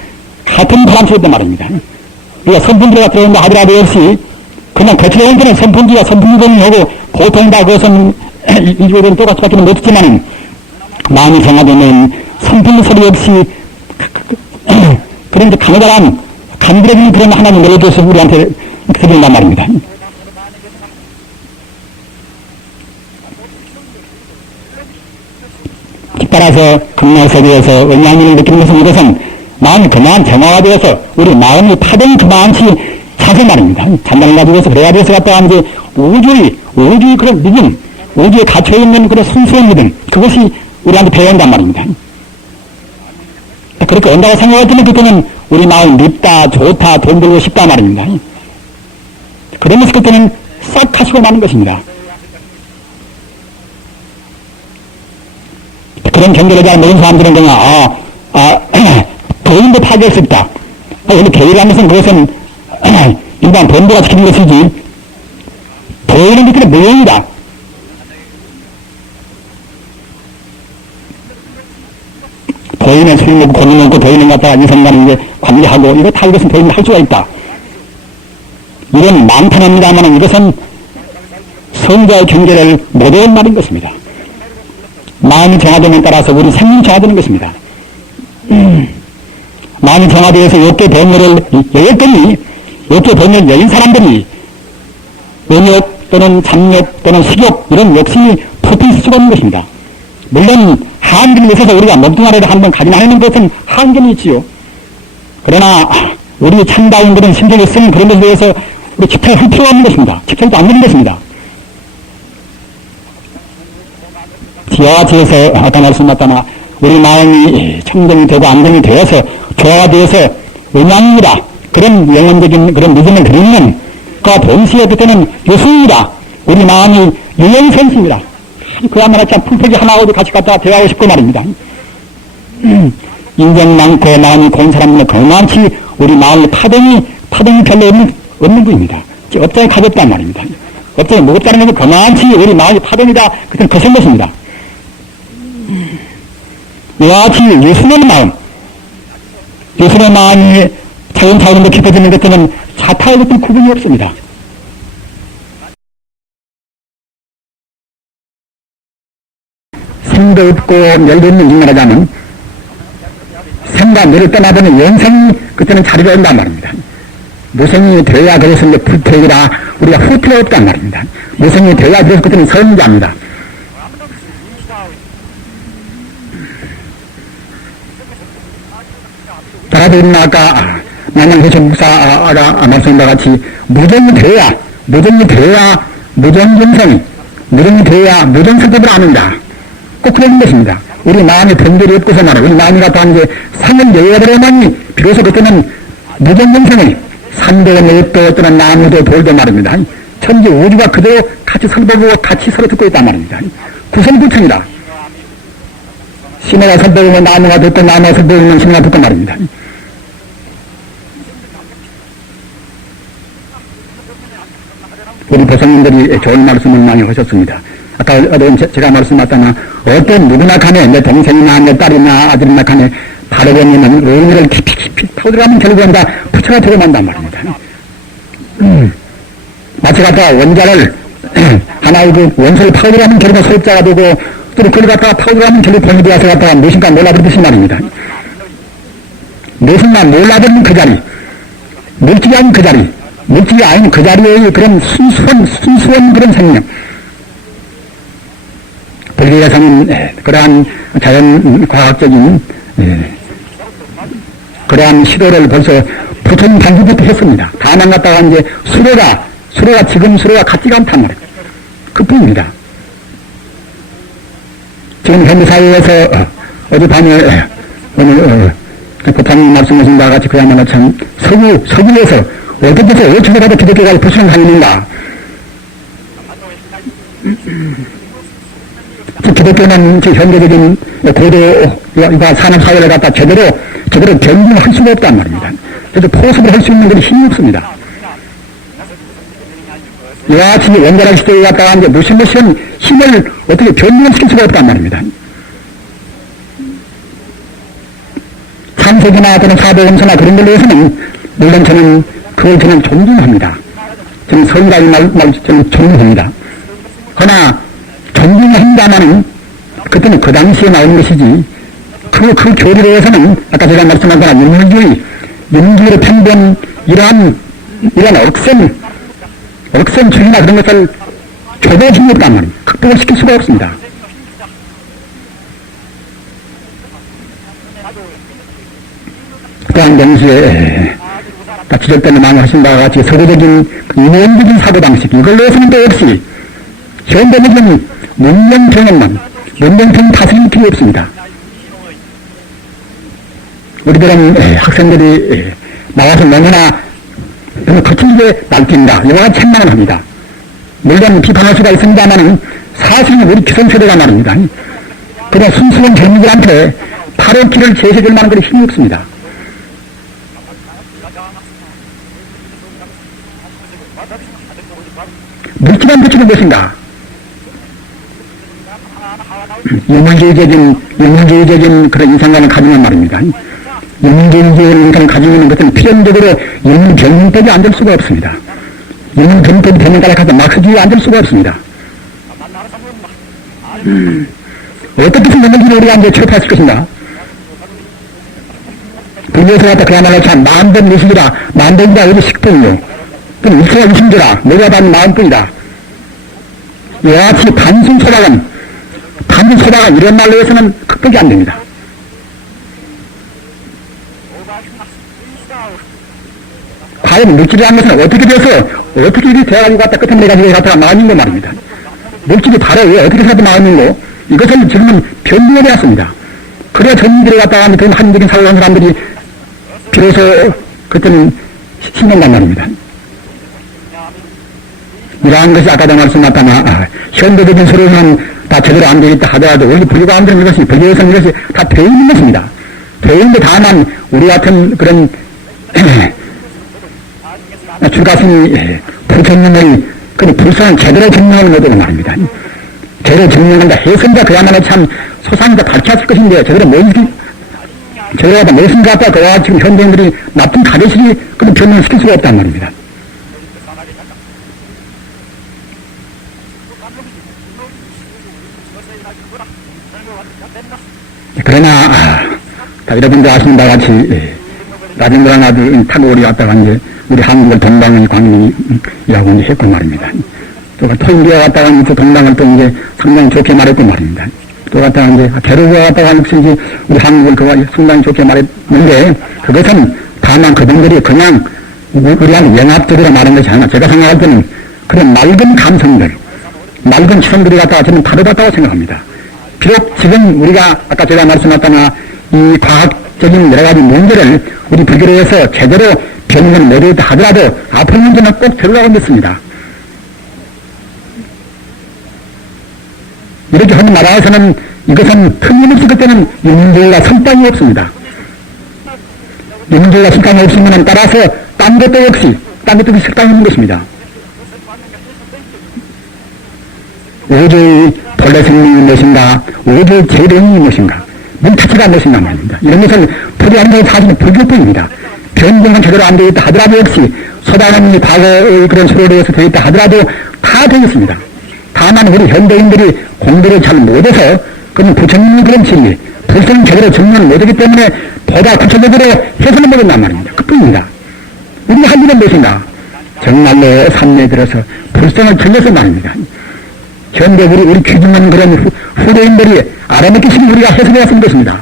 같은 바람소리다 말입니다. 우리가 선풍기가 들어온다 하더라도 역시 그냥 거치는 때는 선풍기가 선풍기동이 하고 보통 다 그것은 인류들은 똑같이 밖에는 못했지만 마음이 정화되면 선풍기 소리 없이 그런 강렬한 간드러진 그런 하나님 멜로디에서 우리한테 드린단 말입니다. 따라서 금나세계에서 은양을 느끼는 것은 이것은 마음이 그만 정화가 되어서 우리 마음이 파동이 그만치 차서 말입니다. 잔단을 가지고 해서 그래가지고 해서 갔다가 이제 우주의 그런 믿음, 우주에 갇혀있는 그런 순수한 믿음, 그것이 우리한테 배운단 말입니다. 그렇게 온다고 생각할 때는 그때는 우리 마음 밉다, 좋다, 돈 벌고 싶다 말입니다. 그러면서 그때는 싹 하시고 마는 것입니다. 그런 경계를 잘 모르는 사람들은 그냥, 도인도 파괴할 수 있다. 원래 계획이라는 것은 그것은 일반 본도가 지키는 것이지, 도인은 그때는 무용이다. 도인은 수익 먹고 권위 먹고 도인은 갖다가 인생과는 이제 관리하고 이거 다 이것은 도인이 할 수가 있다. 이런 많다합니다만 이것은 성자의 경계를 못 외운 말인 것입니다. 마음이 정화됨에 따라서 우리 생명이 정화되는 것입니다. 마음이 정화되어서 욕계 번뇌를 여인 사람들이 은욕 또는 잠욕 또는 식욕 이런 욕심이 푹 있을 수가 없는 것입니다. 물론 한계는 있어서 우리가 몸뚱아리를 한번 가진하는 것은 한계는 있지요. 그러나 우리 참다운 그런 심정이 쓰는 그런 것에 대해서 우리 집착을 할 필요가 없는 것입니다. 집착도 안 되는 것입니다. 지하와 지에서 아까 말씀드렸다나 우리 마음이 청정이 되고 안정이 되어서 조화가 되어서 은양이라 그런 영혼적인 그런 믿음을 드리는 그와 동시에 그때는 유수이라 우리 마음이 유영선수입니다. 그야말로 참 풀포기 하나하고도 같이 갖다가 대화하고 싶고 말입니다. 인정 많고 마음이 고운 사람들은 그만치 우리 마음의 파동이 별로 없는 분입니다. 업장이 가볍단 말입니다. 업장이 무겁다는 것은 그만치 우리 마음의 파동이다. 그때는 거센 것입니다. 이와 같이 예수의 마음이 차근차근 깊어지는 것들은 자타의 것은 구분이 없습니다. 생도 없고 멸도 없는 인간이라면 생과 멸을 떠나버리는 영생이 그때는 자리가 온단 말입니다. 무생이 되어야 그래서 이제 불택이라 우리가 후퇴가 없단 말입니다. 무생이 되어야 그래서 그때는 선자입니다. 다들 아까 만양회전 목사가 말씀한 바 같이 무정이 되어야 무정정성이 무정이 되어야 무정설법을 아는다. 꼭 그런 것입니다. 우리 마음에 분별이 없고서 말이야. 우리 마음이 갖다 이제 상을 내어버려야만이 비로소 그때는 무정정성의 산도 늪도 또는 나무도 돌도 말입니다. 천지 우주가 그대로 같이 설법하고 같이 서로 듣고 있단 말입니다. 구성구청이다. 시내가 설법하면 나무가 듣고 나무가 설법하면 시내가 듣고 말입니다. 우리 보성님들이 좋은 말씀을 많이 하셨습니다. 아까 제가 말씀하셨잖아. 어떤 누구나 간에 내 동생이나 내 딸이나 아들이나 간에 바르게니는 의미를 깊이 파고들어가면 결국은 다 부처가 들어간단 말입니다. 마치 갖다가 원자를 하나의 그 원소를 파고들어가면 결국은 소자가 되고 또 그걸 갖다가 파고들어가면 결국 본이 되어서 갖다가 무엇인가 몰라버리듯이 말입니다. 무엇인가 몰라버리는 그 자리, 물질이 아닌 그 자리, 물질이 아닌 그 자리의 그런 순수한 그런 생명. 불교에서는 그러한 자연과학적인 그러한 시도를 벌써 부처님 당시부터 했습니다. 다만 갖다가 이제 지금 수로가 같지가 않단 말이에요. 그뿐입니다. 지금 현대 사회에서 어젯밤에 오늘 부처님 말씀하신 바와 같이 그야말로 참 서구에서 어떻게 해서 어떻게 가도 기독교가 부수는 다니는가. 기독교는 현대적인 고도 산업사회를 갖다 제대로 견인할 수가 없단 말입니다. 그래서 포섭을 할 수 있는 것이 힘이 없습니다. 이와 같이 원자력 시대에 갖다가 이제 무슨 힘을 어떻게 견인시킬 수가 없단 말입니다. 창세기나 또는 사도금서나 그런 걸로 해서는 물론 저는 존중합니다. 저는 성가의 저는 존중합니다. 그러나 존중한다마는 그때는 그 당시에 나오는 것이지 그 교리로 해서는 아까 제가 말씀한 거나 윤리주의로 편된 이러한 억센주의나 그런 것을 조도할 수 없단 말입니다. 극복을 시킬 수가 없습니다. 또한 동시에 지적대는 많이 하신 바와 같이 서구적인 이론적인 사고방식 이걸로 해서는 또 역시 현대적인 문명경영만 문명적인 다스림이 필요 없습니다. 우리들은 학생들이 나와서 너무나 거칠게 날뛴다. 이와 책망을 합니다. 물론 비판할 수가 있습니다만 사실은 우리 기성세대가 말입니다. 그냥 순수한 젊은이들한테 바로 길을 제시해줄 만한 그런 힘이 없습니다. 물질한 부처는 무엇인가? 유물주의적인 그런 인상관을 가지면 말입니다. 유물주의적인 인상을 가지고 있는 것은 필연적으로 유물경륜법이 안 될 수가 없습니다. 유물경륜법이 되는 까지 가서 막스주의가 안 될 수가 없습니다. 어떻게 해서 유물주의를 우리가 이제 철폐할 것인가? 불교에서 갖다 그야말로 참 만번 무식이라 만번이다 어디 식품이요. 그럼 육수가 유심조라 내가 받는 마음뿐이다. 이와 같이 단순소박은 이런 말로 해서는 극복이 안 됩니다. 과연 물질이라는 것은 어떻게 돼서 어떻게 이리 돼가지고 갖다 끝에 내가지고 갖다가 마음인 거 말입니다. 물질이 바로 왜 어떻게 해서 마음인 거 이것을 지금은 변명을 해왔습니다. 그래야 전민들이 갖다가 그런 한적인 사고한 사람들이 비로소 그때는 신난단 말입니다. 이러한 것이 아까도 말씀하셨다나 현대적인 서로는 다 제대로 안 되어 있다 하더라도 원래 불교가 안 되는 것이 불교에서는 이것이 다 되어 있는 것입니다. 되어 있는데 다만 우리 같은 그런 출가심이 부처님의 그런 불선을 제대로 증명하는 것으로 말입니다. 제대로 증명한다 해선자 그야말로 참 소상이다 밝혔을 것인데 제대로 무엇인 것 같다 그와 지금 현대인들이 나쁜 가르치기 그런 변명을 시킬 수가 없단 말입니다. 그러나 여러분들 아시는 바와 같이 라빈드라 아들 타고리 왔다가 이제 우리 한국을 동방의 광민이라고 이제 했고 말입니다. 또 토인비가 갔다가 이제 동방을 또 이제 상당히 좋게 말했고 말입니다. 또 갔다가 이제 게르가 갔다가 역시 이제 우리 한국을 그가 상당히 좋게 말했는데 그것은 다만 그분들이 그냥 우리한 영합적으로 말한 것이 아니라 제가 생각할 때는 그런 맑은 감성들, 맑은 추성들이 갖다가 저는 다르다고 생각합니다. 비록 지금 우리가 아까 제가 말씀했다나 이 과학적인 여러 가지 문제를 우리 불교에서 제대로 변경을 못했다 하더라도 앞으로 문제는 꼭 들어가고 있습니다. 이렇게 하는 나라에서는 이것은 틀림없이 그때는 윤문주의가 선빵이 없습니다. 윤문주의가 선빵이 없으면 따라서 딴 것도 역시 선빵이 없는 것입니다. 우주의 본래 생명이 무엇인가, 우주의 재령이 무엇인가, 문자체가 무엇인가 말입니다. 이런 것을 풀이하는 것은 사실은 불교뿐입니다. 변경은 제대로 안 되어 있다 하더라도 역시 소단원이 과거의 그런 수로에서 되어 있다 하더라도 다 되어 있습니다. 다만 우리 현대인들이 공부를 잘 못해서 그런 구체적인 그런 진리, 불성을 제대로 증명을 못하기 때문에 보다 구체적으로 해석을 못한단 말입니다. 그뿐입니다. 우리가 할 일은 무엇인가? 정말로 산내에 들어서 불성을 들려서 말입니다. 현대 우리 귀중한 그런 후대인들이 알아먹기식으로 우리가 해석해야 쓴 것입니다.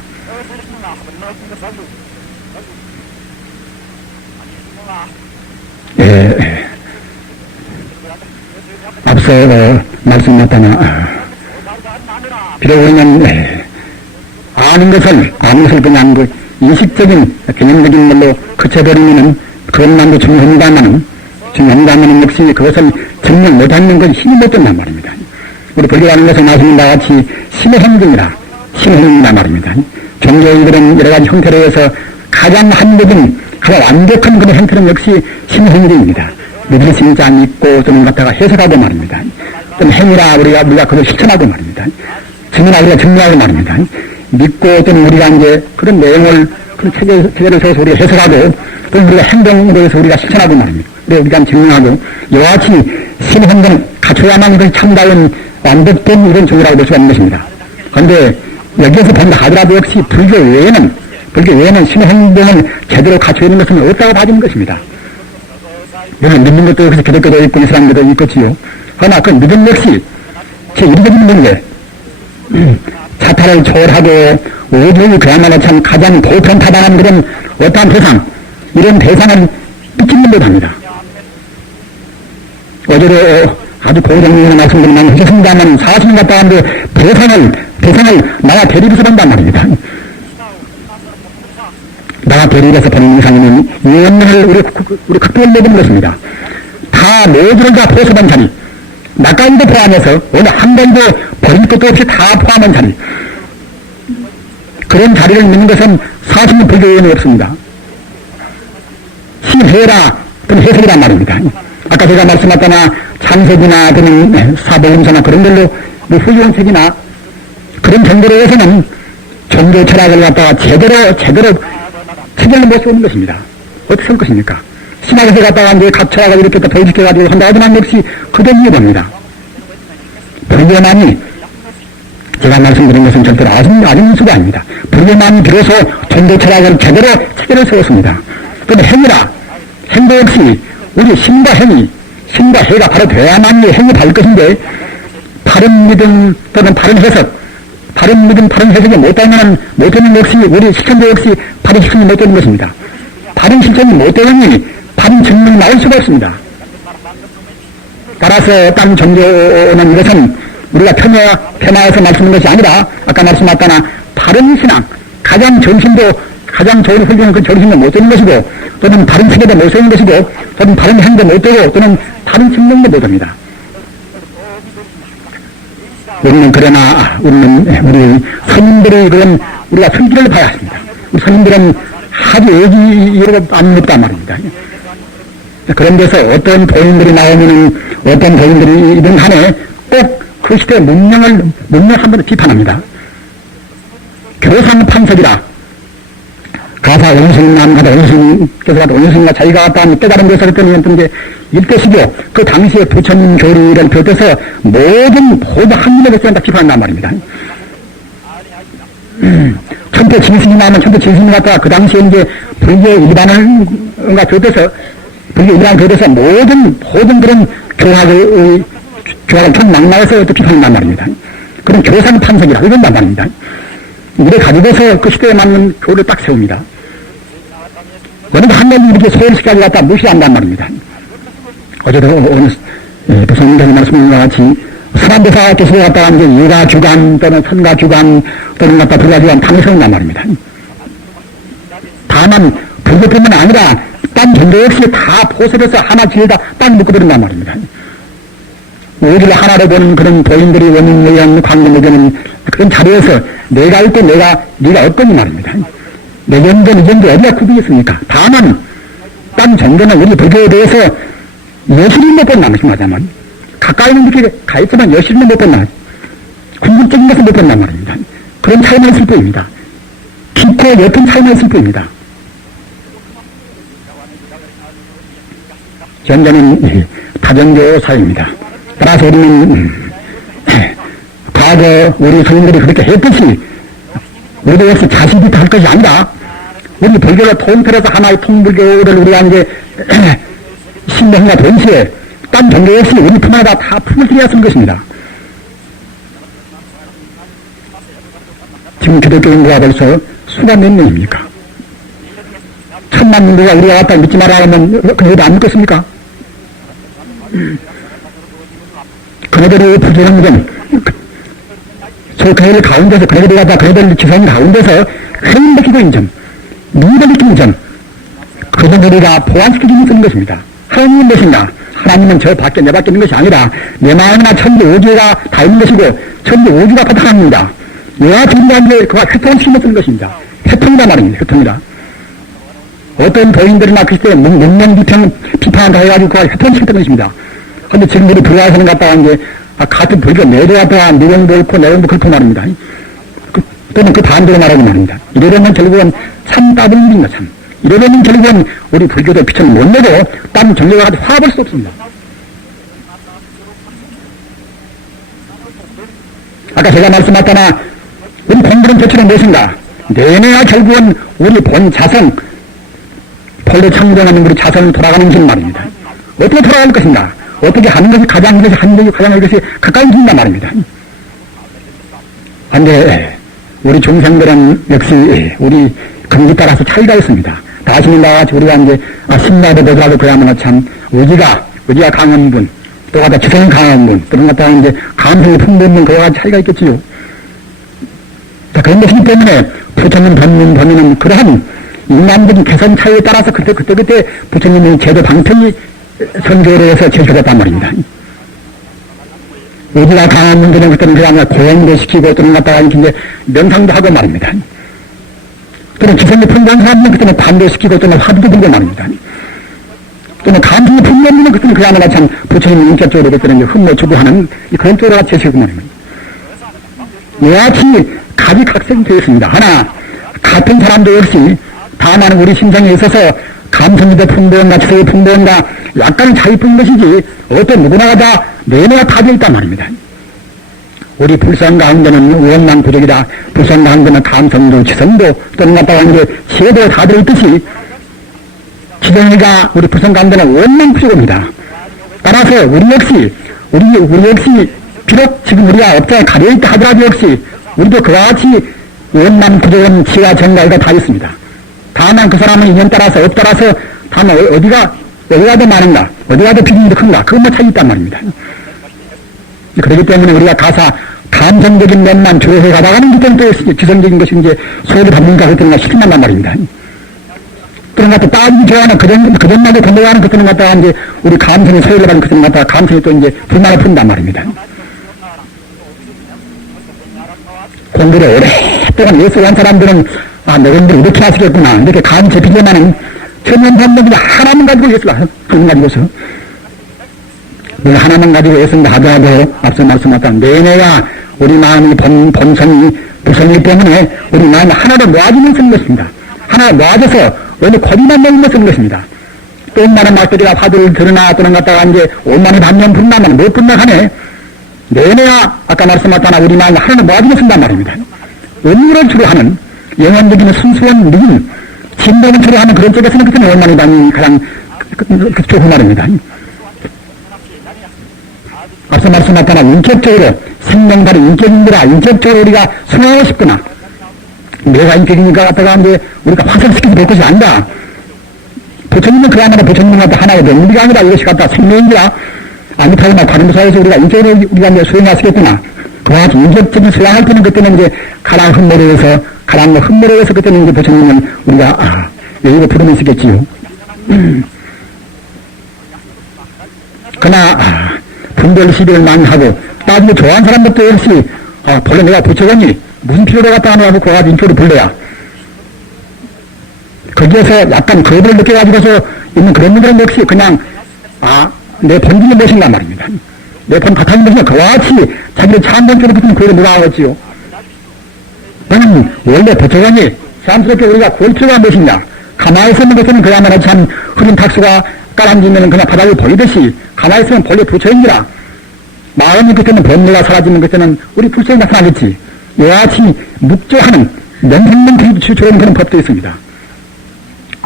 앞서 말씀했다나 비록 우리는 아는 것을 그냥 그 인식적인 개념적인 걸로 그쳐버리면은 그것만도 중요합니다만은 역시 그것을 증명 못하는 건 힘이 못 된단 말입니다. 우리 불교라는 것을 말씀인 바 같이 신의 행동이란 말입니다. 종교의 그런 여러 가지 형태로 해서 가장 한적인 가장 완벽한 그런 형태는 역시 신의 행동입니다. 믿을 수 있지 않고 또는 갖다가 해석하고 말입니다. 또는 행위라 우리가 그걸 실천하고 말입니다. 증인하 우리가 증명하고 말입니다. 믿고 또는 우리가 이제 그런 내용을 그런 체제를 세워서 우리가 해석하고 또는 우리가 행동으로 해서 우리가 실천하고 말입니다. 그래 우리가 증명하고 이와 같이 신의 행동을 갖춰야만 이걸 참다운 완벽된 이런 종교라고 볼 수가 있는 것입니다. 그런데 여기에서 본다 하더라도 역시 불교 외에는 신의 행동을 제대로 갖춰 있는 것은 없다고 봐주는 것입니다. 여기 믿는 것도 여기서 기독교도 있고 이슬람교도 있겠지요. 그러나 그 믿음 역시 제1적인 문제, 자타를 초월하고 우주의 그야말로 참 가장 보편타당한 그런 어떠한 대상, 이런 대상은 믿지는 못합니다. 어제도 아주 고정적인 말씀들을 많이 하셨습니다만 사실은 갖다 하는데 대상을 나와 대립해서 본단 말입니다. 나와 대립해서 보는 이상은 이원론을 우리 극도를 내는 것입니다. 다 모두를 다 포섭한 자리, 나까지도 포함해서 오늘 한 번도 버릴 것도 없이 다 포함한 자리, 그런 자리를 믿는 것은 사실은 불교에는 없습니다. 신해라 그런 해석이란 말입니다. 아까 제가 말씀했다나 창세기나 그런 사보임서나 그런 걸로 후유원책이나 그런 정도로 해서는 종교 철학을 갖다가 제대로 체결을 못 세우는 것입니다. 어떻게 세울 것입니까? 신학에서 갖다가 이제 각 철학을 이렇게 또 배치해가지고 한다 하지만 역시 그대로 이해됩니다. 불교만이 제가 말씀드린 것은 절대로 아닌 수가 아닙니다. 불교만이 비로소 종교 철학을 제대로 체계를 세웠습니다. 그런데 행도 역시 우리 신과 해가 바로 돼야만이 행이 바를 것인데 바른 믿음 또는 바른 해석, 바른 믿음, 바른 해석이 못되는 역시 우리 실천도 역시 바른 실천이 못되는 것입니다. 바른 실천이 못되니 바른 증명이 나올 수가 없습니다. 따라서 딴 종교는 이것은 우리가 편화해서 말씀하는 것이 아니라 아까 말씀하셨다나 바른 신앙, 가장 좋은 훌륭한 그 정신도 못 되는 것이고 또는 바른 세계도 못 세우는 것이고 또는 바른 행도 못 되고 또는 바른 증명도 못 합니다. 우리 선임들의 그런 우리가 성질을 봐야 합니다. 우리 선임들은 아주 얘기로 안 묻단 말입니다. 그런 데서 어떤 도인들이 나오면은 어떤 도인들이든 간에 꼭 그 시대의 문명을 한 번 비판합니다. 교상 판석이라 가사 원수님 가다 원수님께서 가다 원수님과 자기가 갔다 하면 깨달은 것을 했더니 일대시교 그 당시에 부처님 교리를 비롯해서 모든 한민의 것을 다 비판한단 말입니다. 천태 진승이 나오면 천태 진승이 갔다가 그 당시에 이제 불교 일반을 교도서, 불교 일반 교도서 모든 그런 교학을 총 망라해서 비판한단 말입니다. 그런 교상 판석이라고 이런단 말입니다. 이래 가지고서 그 시대에 맞는 교를 딱 세웁니다. 그런데 한 명이 이렇게 서울시까지 갖다 무시한단 말입니다. 어제도 오늘 부처님께서 말씀하신 것 같이 서남대사께서 갖다가 이제 유가주간 또는 선가주간 또는 갖다 불가주간 다 세운단 말입니다. 다만 불교뿐만 아니라 딴 종교 역시 다 포섭해서 하나 지에다 딱 묶어버린단 말입니다. 우리를 하나로 보는 그런 도인들이 원인 모양 관계목에는 그런 자리에서 내가 있고 네가 없거니 말입니다. 내 정도, 이 정도 어디가 구분이 있습니까? 다만 딴 정도는 우리 불교에 대해서 여실히 못 본다 말씀하자면 가까이는 이렇게 가있지만 여실히는 못 본다. 궁극적인 것은 못 본단 말입니다. 그런 차이만 있을 뿐입니다. 깊고 옅은 차이만 있을 뿐입니다. 전자는 다정교사입니다. 따라서 우리는 과거 우리 성인들이 그렇게 했듯이 우리도 역시 자신있게 할 것이 아니라 우리 불교를 통틀어서 하나의 통불교를 우리가 이제 신명과 동시에 딴 종교 역시 우리 품 안에다 다 품을 들여야 쓰는 것입니다. 지금 기독교 인구가 벌써 수가 몇 명입니까? 1000만 인구가 우리가 왔다 믿지 마라 하면 그네들 안 믿겠습니까? 그네들이 부정전 저 그네들 가운데서 그네들이 갖다 그네들 지성 가운데서 힘을 느끼는 점, 미를 느끼는 점, 그런 우리가 보완시키는 쓰는 것입니다. 하나님은 무엇인가? 하나님은 저 밖에 내 밖에 있는 것이 아니라 내 마음이나 천지 우주가 다 있는 것이고 천지 우주가 바탕합니다. 여와 둘이가 이제 그와 회통시키며 쓰는 것입니다. 회통이란 말입니다. 회통이라. 어떤 도인들이나 그 시대에 문명 비판한다 해가지고 그와 회통시켰던 것입니다. 근데 지금 우리 불화에서는 갔다가 이제 같은 불교 내도 갖다가 내용도 옳고 내용도 그렇고 말입니다. 또는 그 반대로 말하고 말입니다. 이러려면 결국은 참 따블 일입니다. 참. 이러려면 결국은 우리 불교도 빛을 못 내고 딴 종교가 가지고 화합할 수 없습니다. 아까 제가 말씀하셨다나 우리 공부는 대체로 무엇인가? 내내야 결국은 우리 본 자성, 본래 창조하는 우리 자성을 돌아가는 길 말입니다. 어떻게 돌아갈 것인가? 어떻게 하는 것이 가장 이것이 하는 것이 가장 이것이 가까이 준단 말입니다. 그런데 우리 중생들은 역시 우리 근기 따라서 차이가 있습니다. 다시는 나같이 우리가 이제 신나도 보더라도 그야말로 참 의지가 강한 분, 또 갖다 지성이 강한 분, 그런 것과 이제 감성이 풍부한 분, 그와 차이가 있겠지요. 자, 그런 것이기 때문에 부처님 법문은 그러한 인간적인 개선 차이에 따라서 그때 부처님의 제도 방편이 선교로 해서 제시됐단 말입니다. 의지가 강한 분들은 그때는 그야말로 고행도 시키고 또는 갖다가 이제 명상도 하고 말입니다. 또는 지성이 풍부한 사람들은 그때는 반도시키고 또는 화두도 들고 말입니다. 또는 감성이 풍부한 분은 그때는 그야말로 참 부처님 인격적으로 그때는 흠모 추구하는 그런 쪽으로 제시하고 말입니다. 이와 같이 각이 되어 있습니다. 하나, 같은 사람도 역시 다만 우리 심성에 있어서 감성이 더 풍부한가 지성이 풍부한가 약간은 차이뿐인 것이지 어떤 누구나가 다 내내가 다 되어 있단 말입니다. 우리 불성 가운데는 원만 부족이다. 불성 가운데는 감성도 지성도 또는 갖다가 이제 지혜도 다 들어있듯이 지성이가 우리 불성 가운데는 원만 부족입니다. 따라서 우리 역시 비록 지금 우리가 업장에 가려있다 하더라도 역시 우리도 그와 같이 원만 부족은 지혜와 정가가 다 있습니다. 다만 그 사람은 인연 따라서 업 따라서 다만 어디가 더 많은가 어디가 더 비중이 더 큰가 그것만 차이 있단 말입니다. 그렇기 때문에 우리가 가사 감성적인 면만 주로 해가다가는 그때는 또 지성적인 것이 이제 소리 받는가 그때는 실만단 말입니다. 그런 것도 따지기 좋아하는 그전날에 건너가는 그때는 갖다가 이제 우리 감성이 소리를 받는 그때는 갖다가 감성이 또 이제 불만을 푼단 말입니다. 공부를 오랫동안 예술한 사람들은 너희들 이렇게 하시겠구나 이렇게 감이 잡히지만은 천년반복이 하나만 가지고 예술을 하는 가지고서 하나만 가지고 예술을 하더라도 앞서 말씀하셨던 내내야 우리 마음이 본성이 부성이기 때문에 우리 마음이 하나로 모아지면 쓰는 것입니다. 하나로 모아져서 어느 거리만 내리면 쓰는 것입니다. 또 엄마는 막들이가 화두를 들으나 또는 갖다가 이제 온만이 반면 분나면 못 분나하네 내내야 아까 말씀하셨다나 우리 마음이 하나로 모아지면 쓴단 말입니다. 음료를 주로 하는 영원적인 순수한 믿음 진보는 처리하는 그런 쪽에서는 그때는 원만이단이 가장 좋은 말입니다. 앞서 말씀하셨거나 인격적으로 생명발이 인격인들아 인격적으로 우리가 수행하고 싶구나. 내가 인격이니까 갖다가 이제 우리가 화살시켜서 볼 것이 아니다. 부처님은 그야말로 부처님한테 하나의 명리가 아니라 이것이 갖다 생명인지라 아미타이나 다른 부사에서 우리가 인격으로 우리가 이제 수행하시겠구나. 그와 같이 인격적인 수행할 때는 그때는 이제 가랑 흠모로에서 그때는 이제 부처님은 우리가 여기로 부르면 쓰겠지요. 그러나 분별 시비를 많이 하고 나중에 좋아하는 사람들도 역시 본래 내가 부처거니 무슨 필요로 갖다 하냐고 그와 같이 인표를 불러야 거기에서 약간 겁을 느껴가지고서 있는 그런 분들은 역시 그냥 내 본질이 무엇인가 말입니다. 내 본 바탕이 무엇인가 그와 같이 자기를 참본적으로 붙으면 그걸 누가 하겠지요. 그는 원래 부처거니 사람스럽게 우리가 구할 필요가 무엇이냐. 가만히 있는 것은 그야말로 참 흐린 탁수가 깔아앉으면 그냥 바닥을 보이듯이 가만히 있으면 본래 부처인지라 마음이 그때는 번뇌가 사라지는 그때는 우리 불성이 나타나겠지. 이와 같이 묵조하는 명생명 추초하는 그런 법도 있습니다.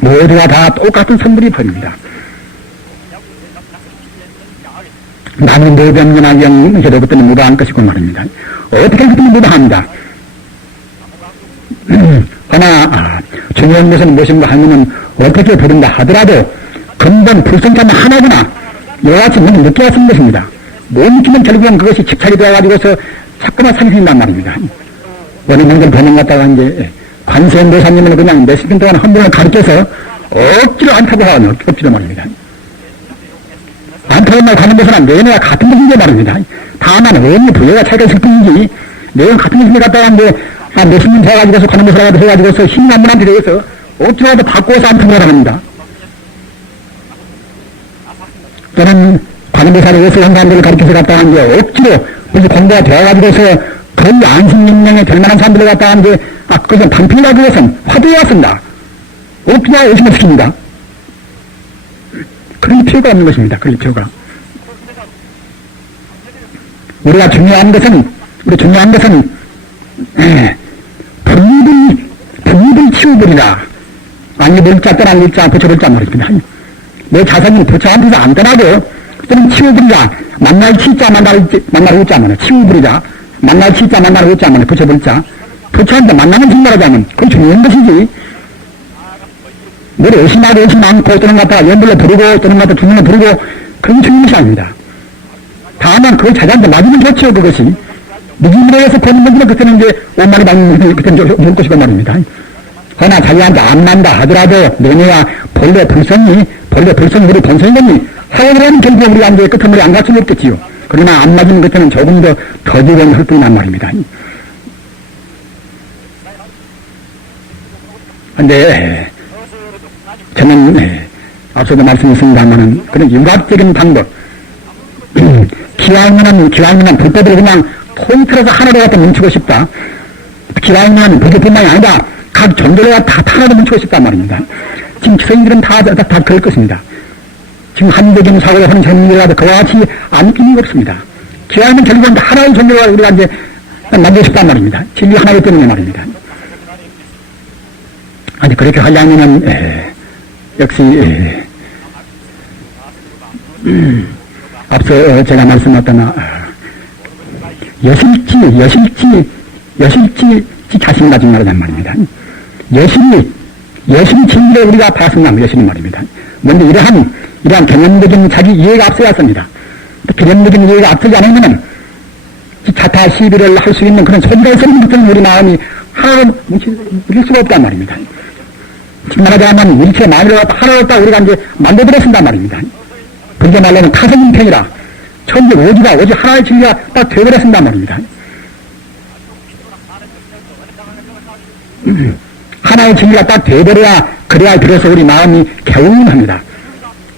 모두가 다 똑같은 선물이 법입니다. 나는 모병연하게 영해도 그때는 무다한 것이고 말입니다. 어떻게 그때는 무다합니다. 그러나 중요한 것은 무엇인가 하면은 어떻게 부른다 하더라도 근본 불성자는 하나구나. 이와 같이 뭔가 느껴야 쓰는 것입니다. 못 느끼면 결국은 그것이 집착이 되어가지고서 자꾸만 상승한단 말입니다. 원래 명절 번영 갔다가 이제 관세음보사님은 그냥 몇십 년 동안 한 번을 가르쳐서 억지로 안 타고 하는 억지로 말입니다. 안 타고 말 가는 것은 내내가 같은 것인지 말입니다. 다만 의미 부여가 차이가 있을 뿐이지 내용 같은 것인지 갔다가 이제 몇십 년 돼가지고서 가는 것을 해가지고서 힘이 한 번한테 되어서 억지로라도 바꿔서 안 타고 합니다. 저는 관음보살을 위해서 한 사람들을 가르쳐서 갔다가 이제 억지로 무슨 공부가 되어가지고서 거의 안심인명에 될 만한 사람들을 갖다가 이제 그것은 방편이라고 그것은 화두에 왔습니다. 억지로 열심히 시킵니다. 그럴 필요가 없는 것입니다. 그럴 필요가. 우리가 중요한 것은 불입을 치우버리라. 아니 물자 떠날 일자 붙여볼자 말입니다. 내 자손이 부처한테서 안 떠나고 그때는 치우버리라. 만날 치자 만날 우자 하면 치우버리라. 만날 치자 만날 우자 하면 붙여볼자. 부처한테 만나는 생각을 하면 그건 중요한 것이지. 뭘 의심하고 의심 많고 또는 갖다가 연불로 부르고 또는 갖다가 중년을 부르고 그건 중요한 것이 아닙니다. 다만 그걸 자기한테 맞으면 좋죠. 그것이 믿음으로 해서 보는 분들은 그때는 이제 오만이 맞는 그때는 좋을 것이고 말입니다. 그러나 자기한테 안 난다 하더라도 내내야 본래 불성이 우리 본성이니 사용을 하면 결국 우리가 이제 끝머리 안 갈 수는 없겠지요. 그러나 안 맞으면 그때는 조금 더 더디건 할 뿐이란 말입니다. 근데 저는 앞서도 말씀했습니다만은 그런 윤곽적인 방법 기왕이면 불법을 그냥 통틀어서 하나로 갖다 뭉치고 싶다. 기왕이면 불교뿐만이 아니라 각 종교를 다 하나로 뭉치고 싶단 말입니다. 지금 기성인들은 다 그럴 것입니다. 지금 한국인 사고에 하는 젊은이라도 그와 같이 아무 의미가 없습니다. 기왕이면 결국은 하나의 종교가 우리가 이제 만들고 싶단 말입니다. 진리 하나이기 때문에 말입니다. 아니 그렇게 하려면은 역시 앞서 제가 말씀했던 여실지 자신을 가진 말이란 말입니다. 여실이 진리를 우리가 봤습니다. 여실이 말입니다. 그런데 이러한 개념적인 자기 이해가 앞서야 합니다. 개념적인 이해가 앞서지 않으면은 자타 시비를 할 수 있는 그런 소리가 있으면 그때는 우리 마음이 하나로 뭉칠 수가 없단 말입니다. 지금 말하자면 일체 마음을 하나로 딱 우리가 이제 만들어버렸단 말입니다. 그게 말로는 타성인편이라 천지 오지가 오직 하나의 진리가 딱 되어버렸단 말입니다. 하나의 진리가 딱 되어버려야 그래야 비로소 우리 마음이 개운합니다.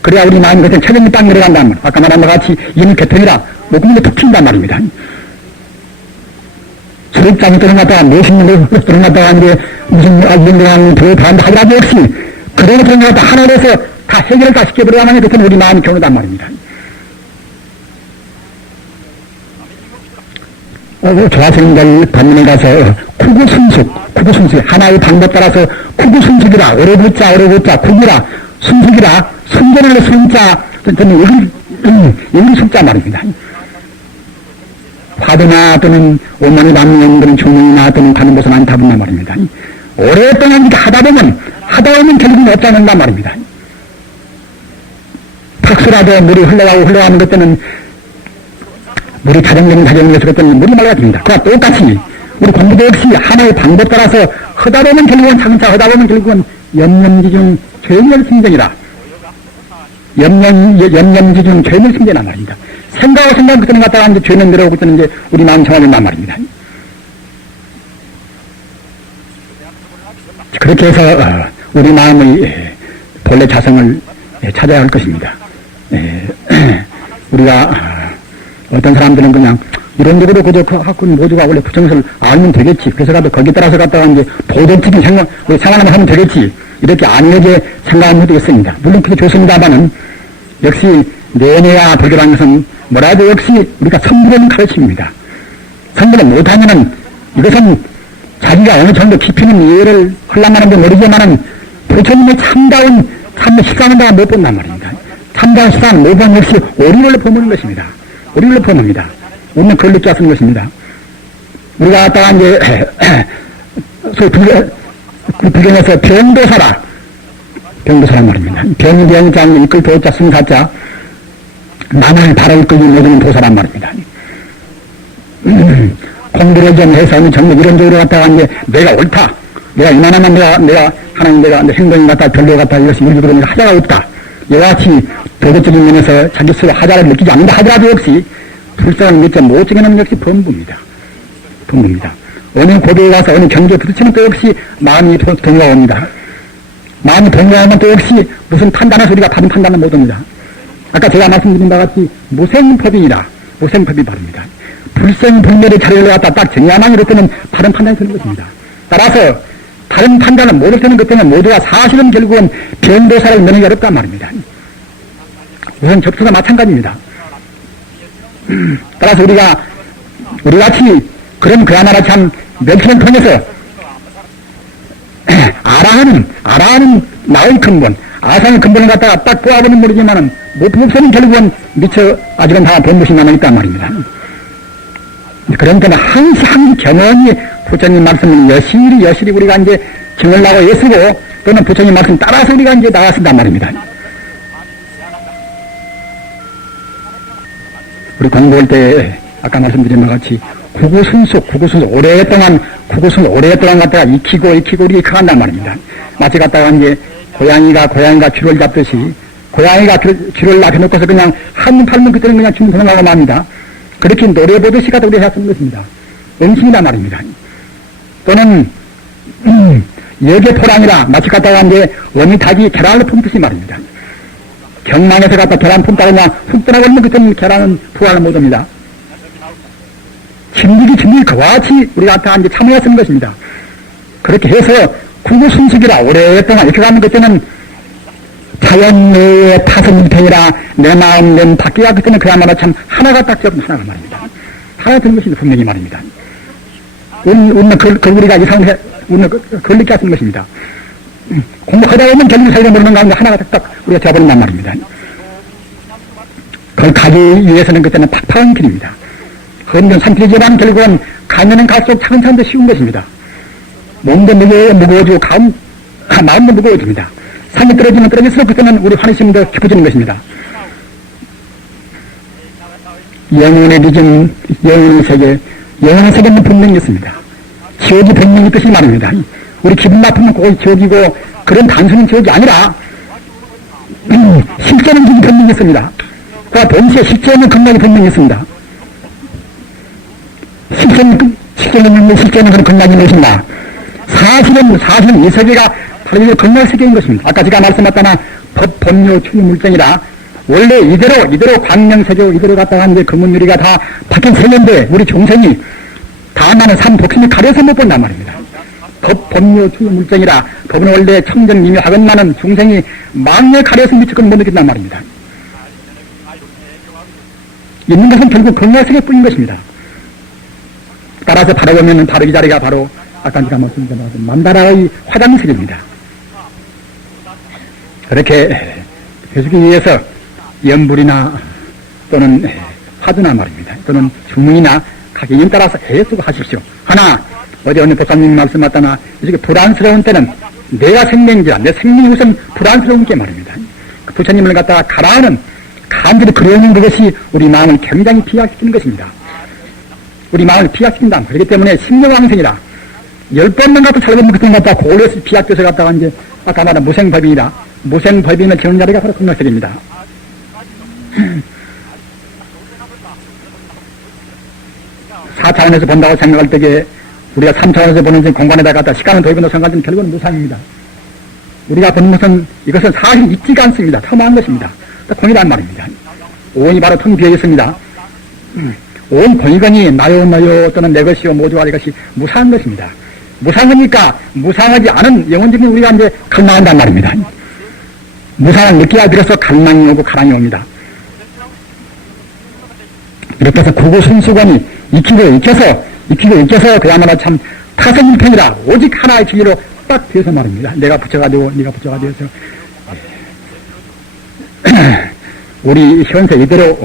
그래야 우리 마음이 그때 체력이 딱 내려간단 말이에요. 아까 말한 것 같이 이는 개통이라 목숨이 툭 튄단 말입니다. 수립장이 들어갔다가 멋있는 거 들어갔다가 이제 무슨 이런 거 들어간다 하더라도 역시 그런 거 들어갔다 하나로 해서 다 해결을 다 시켜버려야만 그때는 우리 마음이 겨우단 말입니다. 조화생들 법문에 가서 구구순숙 하나의 방법 따라서 구구순숙이라 오래굿자 국이라 순숙이라 순전을 순자 저는 여기 숙자 말입니다. 화두나 또는 오만이 남용들은 종문이나 또는 가는 곳은 안 타본단 말입니다. 오랫동안 이렇게 하다 보면 결국은 없다는단 말입니다. 탁수라도 물이 흘러가는 것들은 물이 자정적인 것들은 물이 맑아집니다. 그와 똑같이 우리 공부도 역시 하나의 방법 따라서 하다 보면 결국은 차근차 하다 보면 결국은 염념지중 죄멸승전이라 염념지중 죄멸승전이란 말입니다. 생각하고 생각 그때는 갔다가 이제 죄는 내려오고 그때는 이제 우리 마음 정화된단 말입니다. 그렇게 해서 우리 마음의 본래 자성을 찾아야 할 것입니다. 우리가 어떤 사람들은 그냥 이런저런 그저 그 모두가 원래 부정선을 알면 되겠지. 그래서 거기 따라서 갔다가 이제 보도적인 생활만 하면 되겠지. 이렇게 안일하게 생각하면 되겠습니다. 물론 그게 좋습니다만은 역시 내내야 불교라는 것은 뭐라도 역시 우리가 성불을 가르칩니다. 성불을 못하면은 이것은 자기가 어느 정도 깊이는 이해를 하려면은 모르지만은 부처님의 참다운 식상은 다가 못 본단 말입니다. 참다운 식상은 못 보면 역시 오리를 범하는 것입니다. 오리를 범합니다. 우리는 그걸 느끼게 하는 것입니다. 우리가 갔다가 이제 불경에서 병도사란 말입니다. 병장 이끌 도자 승사자 남을 바로 이끌기 모든 도사란 말입니다. 공부를 좀 해서 정말 이런 쪽으로 갔다가 이제 내가 옳다. 내가 이만하면 내가 하나님 내가 행동이 같다 별로 같다 이것이 우리 그러면 하자가 없다. 이와 같이 도덕적인 면에서 자기 스스로 하자를 느끼지 않는다 하더라도 역시 불쌍한 몇점 못 정해놓으면 역시 범부입니다. 어느 고도에 가서 어느 경지에 부딪히면 또 역시 마음이 동요가 옵니다. 마음이 동요하면 또 역시 무슨 판단해서 우리가 받은 판단은 못 옵니다. 아까 제가 말씀드린 바와 같이 무생법이라 무생법이 바릅니다. 불생불멸의 자리를 갖다 딱 정야만 이럴 때는 바른 판단이 되는 것입니다. 따라서 다른 판단을 못할 때는 그때는 모두가 사실은 결국은 변도사를 면하기 어렵단 말입니다. 우선 접수가 마찬가지입니다. 따라서 우리 같이 그야말로 참 명쾌를 통해서 아라하는 나의 근본, 아상의 근본을 갖다가 딱 꼬아보면 모르지만은 못보면 결국은 미처 아직은 다 본것이 남아있단 말입니다. 그런 때는 항상 경연히 부처님 말씀을 여실히 우리가 이제 증을하고 애쓰고 또는 부처님 말씀 따라서 우리가 이제 나왔단 말입니다. 우리 공부할 때 아까 말씀드린 것 같이 구구순숙 오랫동안 갖다가 익히고 우리 익혀간단 말입니다. 마치 갖다가 이제 고양이가 쥐를 잡듯이 고양이가 쥐를 놔놓고서 그냥 한눈 팔면 그때는 그냥 쥐는 도망가고 맙니다. 그렇게 노래보듯이 갖다 우리가 해야 쓰는 것입니다. 음식이란 말입니다. 또는 여계포랑이라 마치 갖다가 이제 어미닭이 계란을 품듯이 말입니다. 경망에서 갖다 계란 품다가 그냥 훅 떠나버리면 그때는 계란은 부활을 못합니다. 진득이 그와 같이 우리가 다 이제 참여해야 쓰는 것입니다. 그렇게 해서 구구순숙이라 오랫동안 이렇게 가면 그때는 자연 내의 타성일편이라 내 마음 내 밖에가 그때는 그야말로 참 하나가 딱 잡은 하나가 말입니다. 하나 되는 것입니다. 분명히 말입니다. 우리는 우리가 이상해 우리는 그걸 느끼게 하는 것입니다. 공부하다 보면 결국 살려 모르는 가운데 하나가 딱 우리가 되어버린단 말입니다. 그걸 가기 위해서는 그때는 팍팍한 길입니다. 헌전 산길이지만 결국은 가면은 갈수록 차근차근 더 쉬운 것입니다. 몸도 무거워지고 마음도 무거워집니다. 산이 떨어지면 떨어질수록 그때는 우리 환희심이 더 깊어지는 것입니다. 영혼의 리즘, 영혼의 세계는 분명히 있습니다. 지옥이 분명히 뜻이 말입니다. 우리 기분 나쁘면 그것이 지옥이고 그런 단순한 지옥이 아니라 실제는 지옥이 분명히 있습니다. 그와 동시에 실제는 건강이 분명히 있습니다. 실제는 그런 건강이 무엇인가? 사실은 이 세계가 바로 이 건강의 세계인 것입니다. 아까 제가 말씀했다나 법본료 추유물정이라 원래 이대로 광명세계 이대로 갔다가 이제 금문유리가 다 바뀐 세계인데 우리 종생이 다만은 삼 독심이 가려서 못 본단 말입니다. 법본료 추유물정이라 법은 원래 청정미묘하건만은 중생이 망에 가려서 미처건 못 느낀단 말입니다. 있는 것은 결국 건강의 세계뿐인 것입니다. 따라서 바로 보면은 바로 이 자리가 바로 아까 제가 말씀드린 만다라의 화장실입니다. 그렇게 되시기 위해서 연불이나 또는 화두나 말입니다. 또는 주문이나 각 인연 따라서 애쓰고 하십시오. 하나, 어제 오늘 보사님 말씀 맞다나 이렇게 불안스러운 때는 내가 생명이라 내 생명이 우선 불안스러운 게 말입니다. 그 부처님을 갖다가 가라하는 간절히 그려오는 그것이 우리 마음을 굉장히 비약시키는 것입니다. 우리 마음을 비약시킨다. 그렇기 때문에 심령왕생이라 10번만 갖다 살아보면 그때 갖다가 고려해서 비약돼서 갖다가 이제 아까 말한 무생법인이라 무생법인을 지는 자리가 바로 극락세계입니다. 4차원에서 본다고 생각할 때에 우리가 3차원에서 보는 공간에다 갖다 시간을 도입한다고 생각할 때는 결국은 무상입니다. 우리가 보는 것은 이것은 사실 있지가 않습니다. 탐한 것입니다. 공이란 말입니다. 오온이 바로 텅 비어 있습니다. 온 공이건이 나요 또는 내 것이요 모두가 이것이 무상한 것입니다. 무상하니까 무상하지 않은 영혼적인 우리가 이제 갈망한단 말입니다. 무상을 느끼야 들어서 갈망이 오고 가랑이 옵니다. 이렇게 해서 구구순수관이 익혀서 그야말로 참 타성일편이라 오직 하나의 진리로 딱 되어서 말입니다. 내가 부처가 되고 네가 부처가 되어서 우리 현세 이대로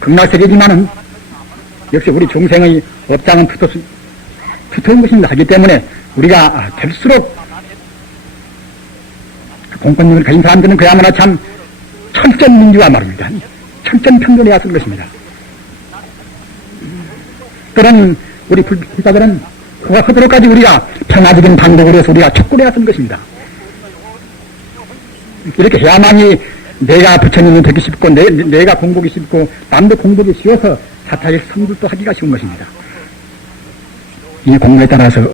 극락세계지만은 역시 우리 중생의 업장은 두터운 것입니다. 하기 때문에 우리가 될수록 공권력을 가진 사람들은 그야말로 참 천전민주화 말입니다. 천전평등해야 쓴 것입니다. 그런 우리 불사들은 그토록까지 우리가 평화적인 방법으로 해서 우리가 촉구를 해야 쓴 것입니다. 이렇게 해야만이 내가 부처님을 뵙기 쉽고 내가 공복이 쉽고 남도 공복이 쉬워서 사타일 성불도 하기가 쉬운 것입니다. 이 공부에 따라서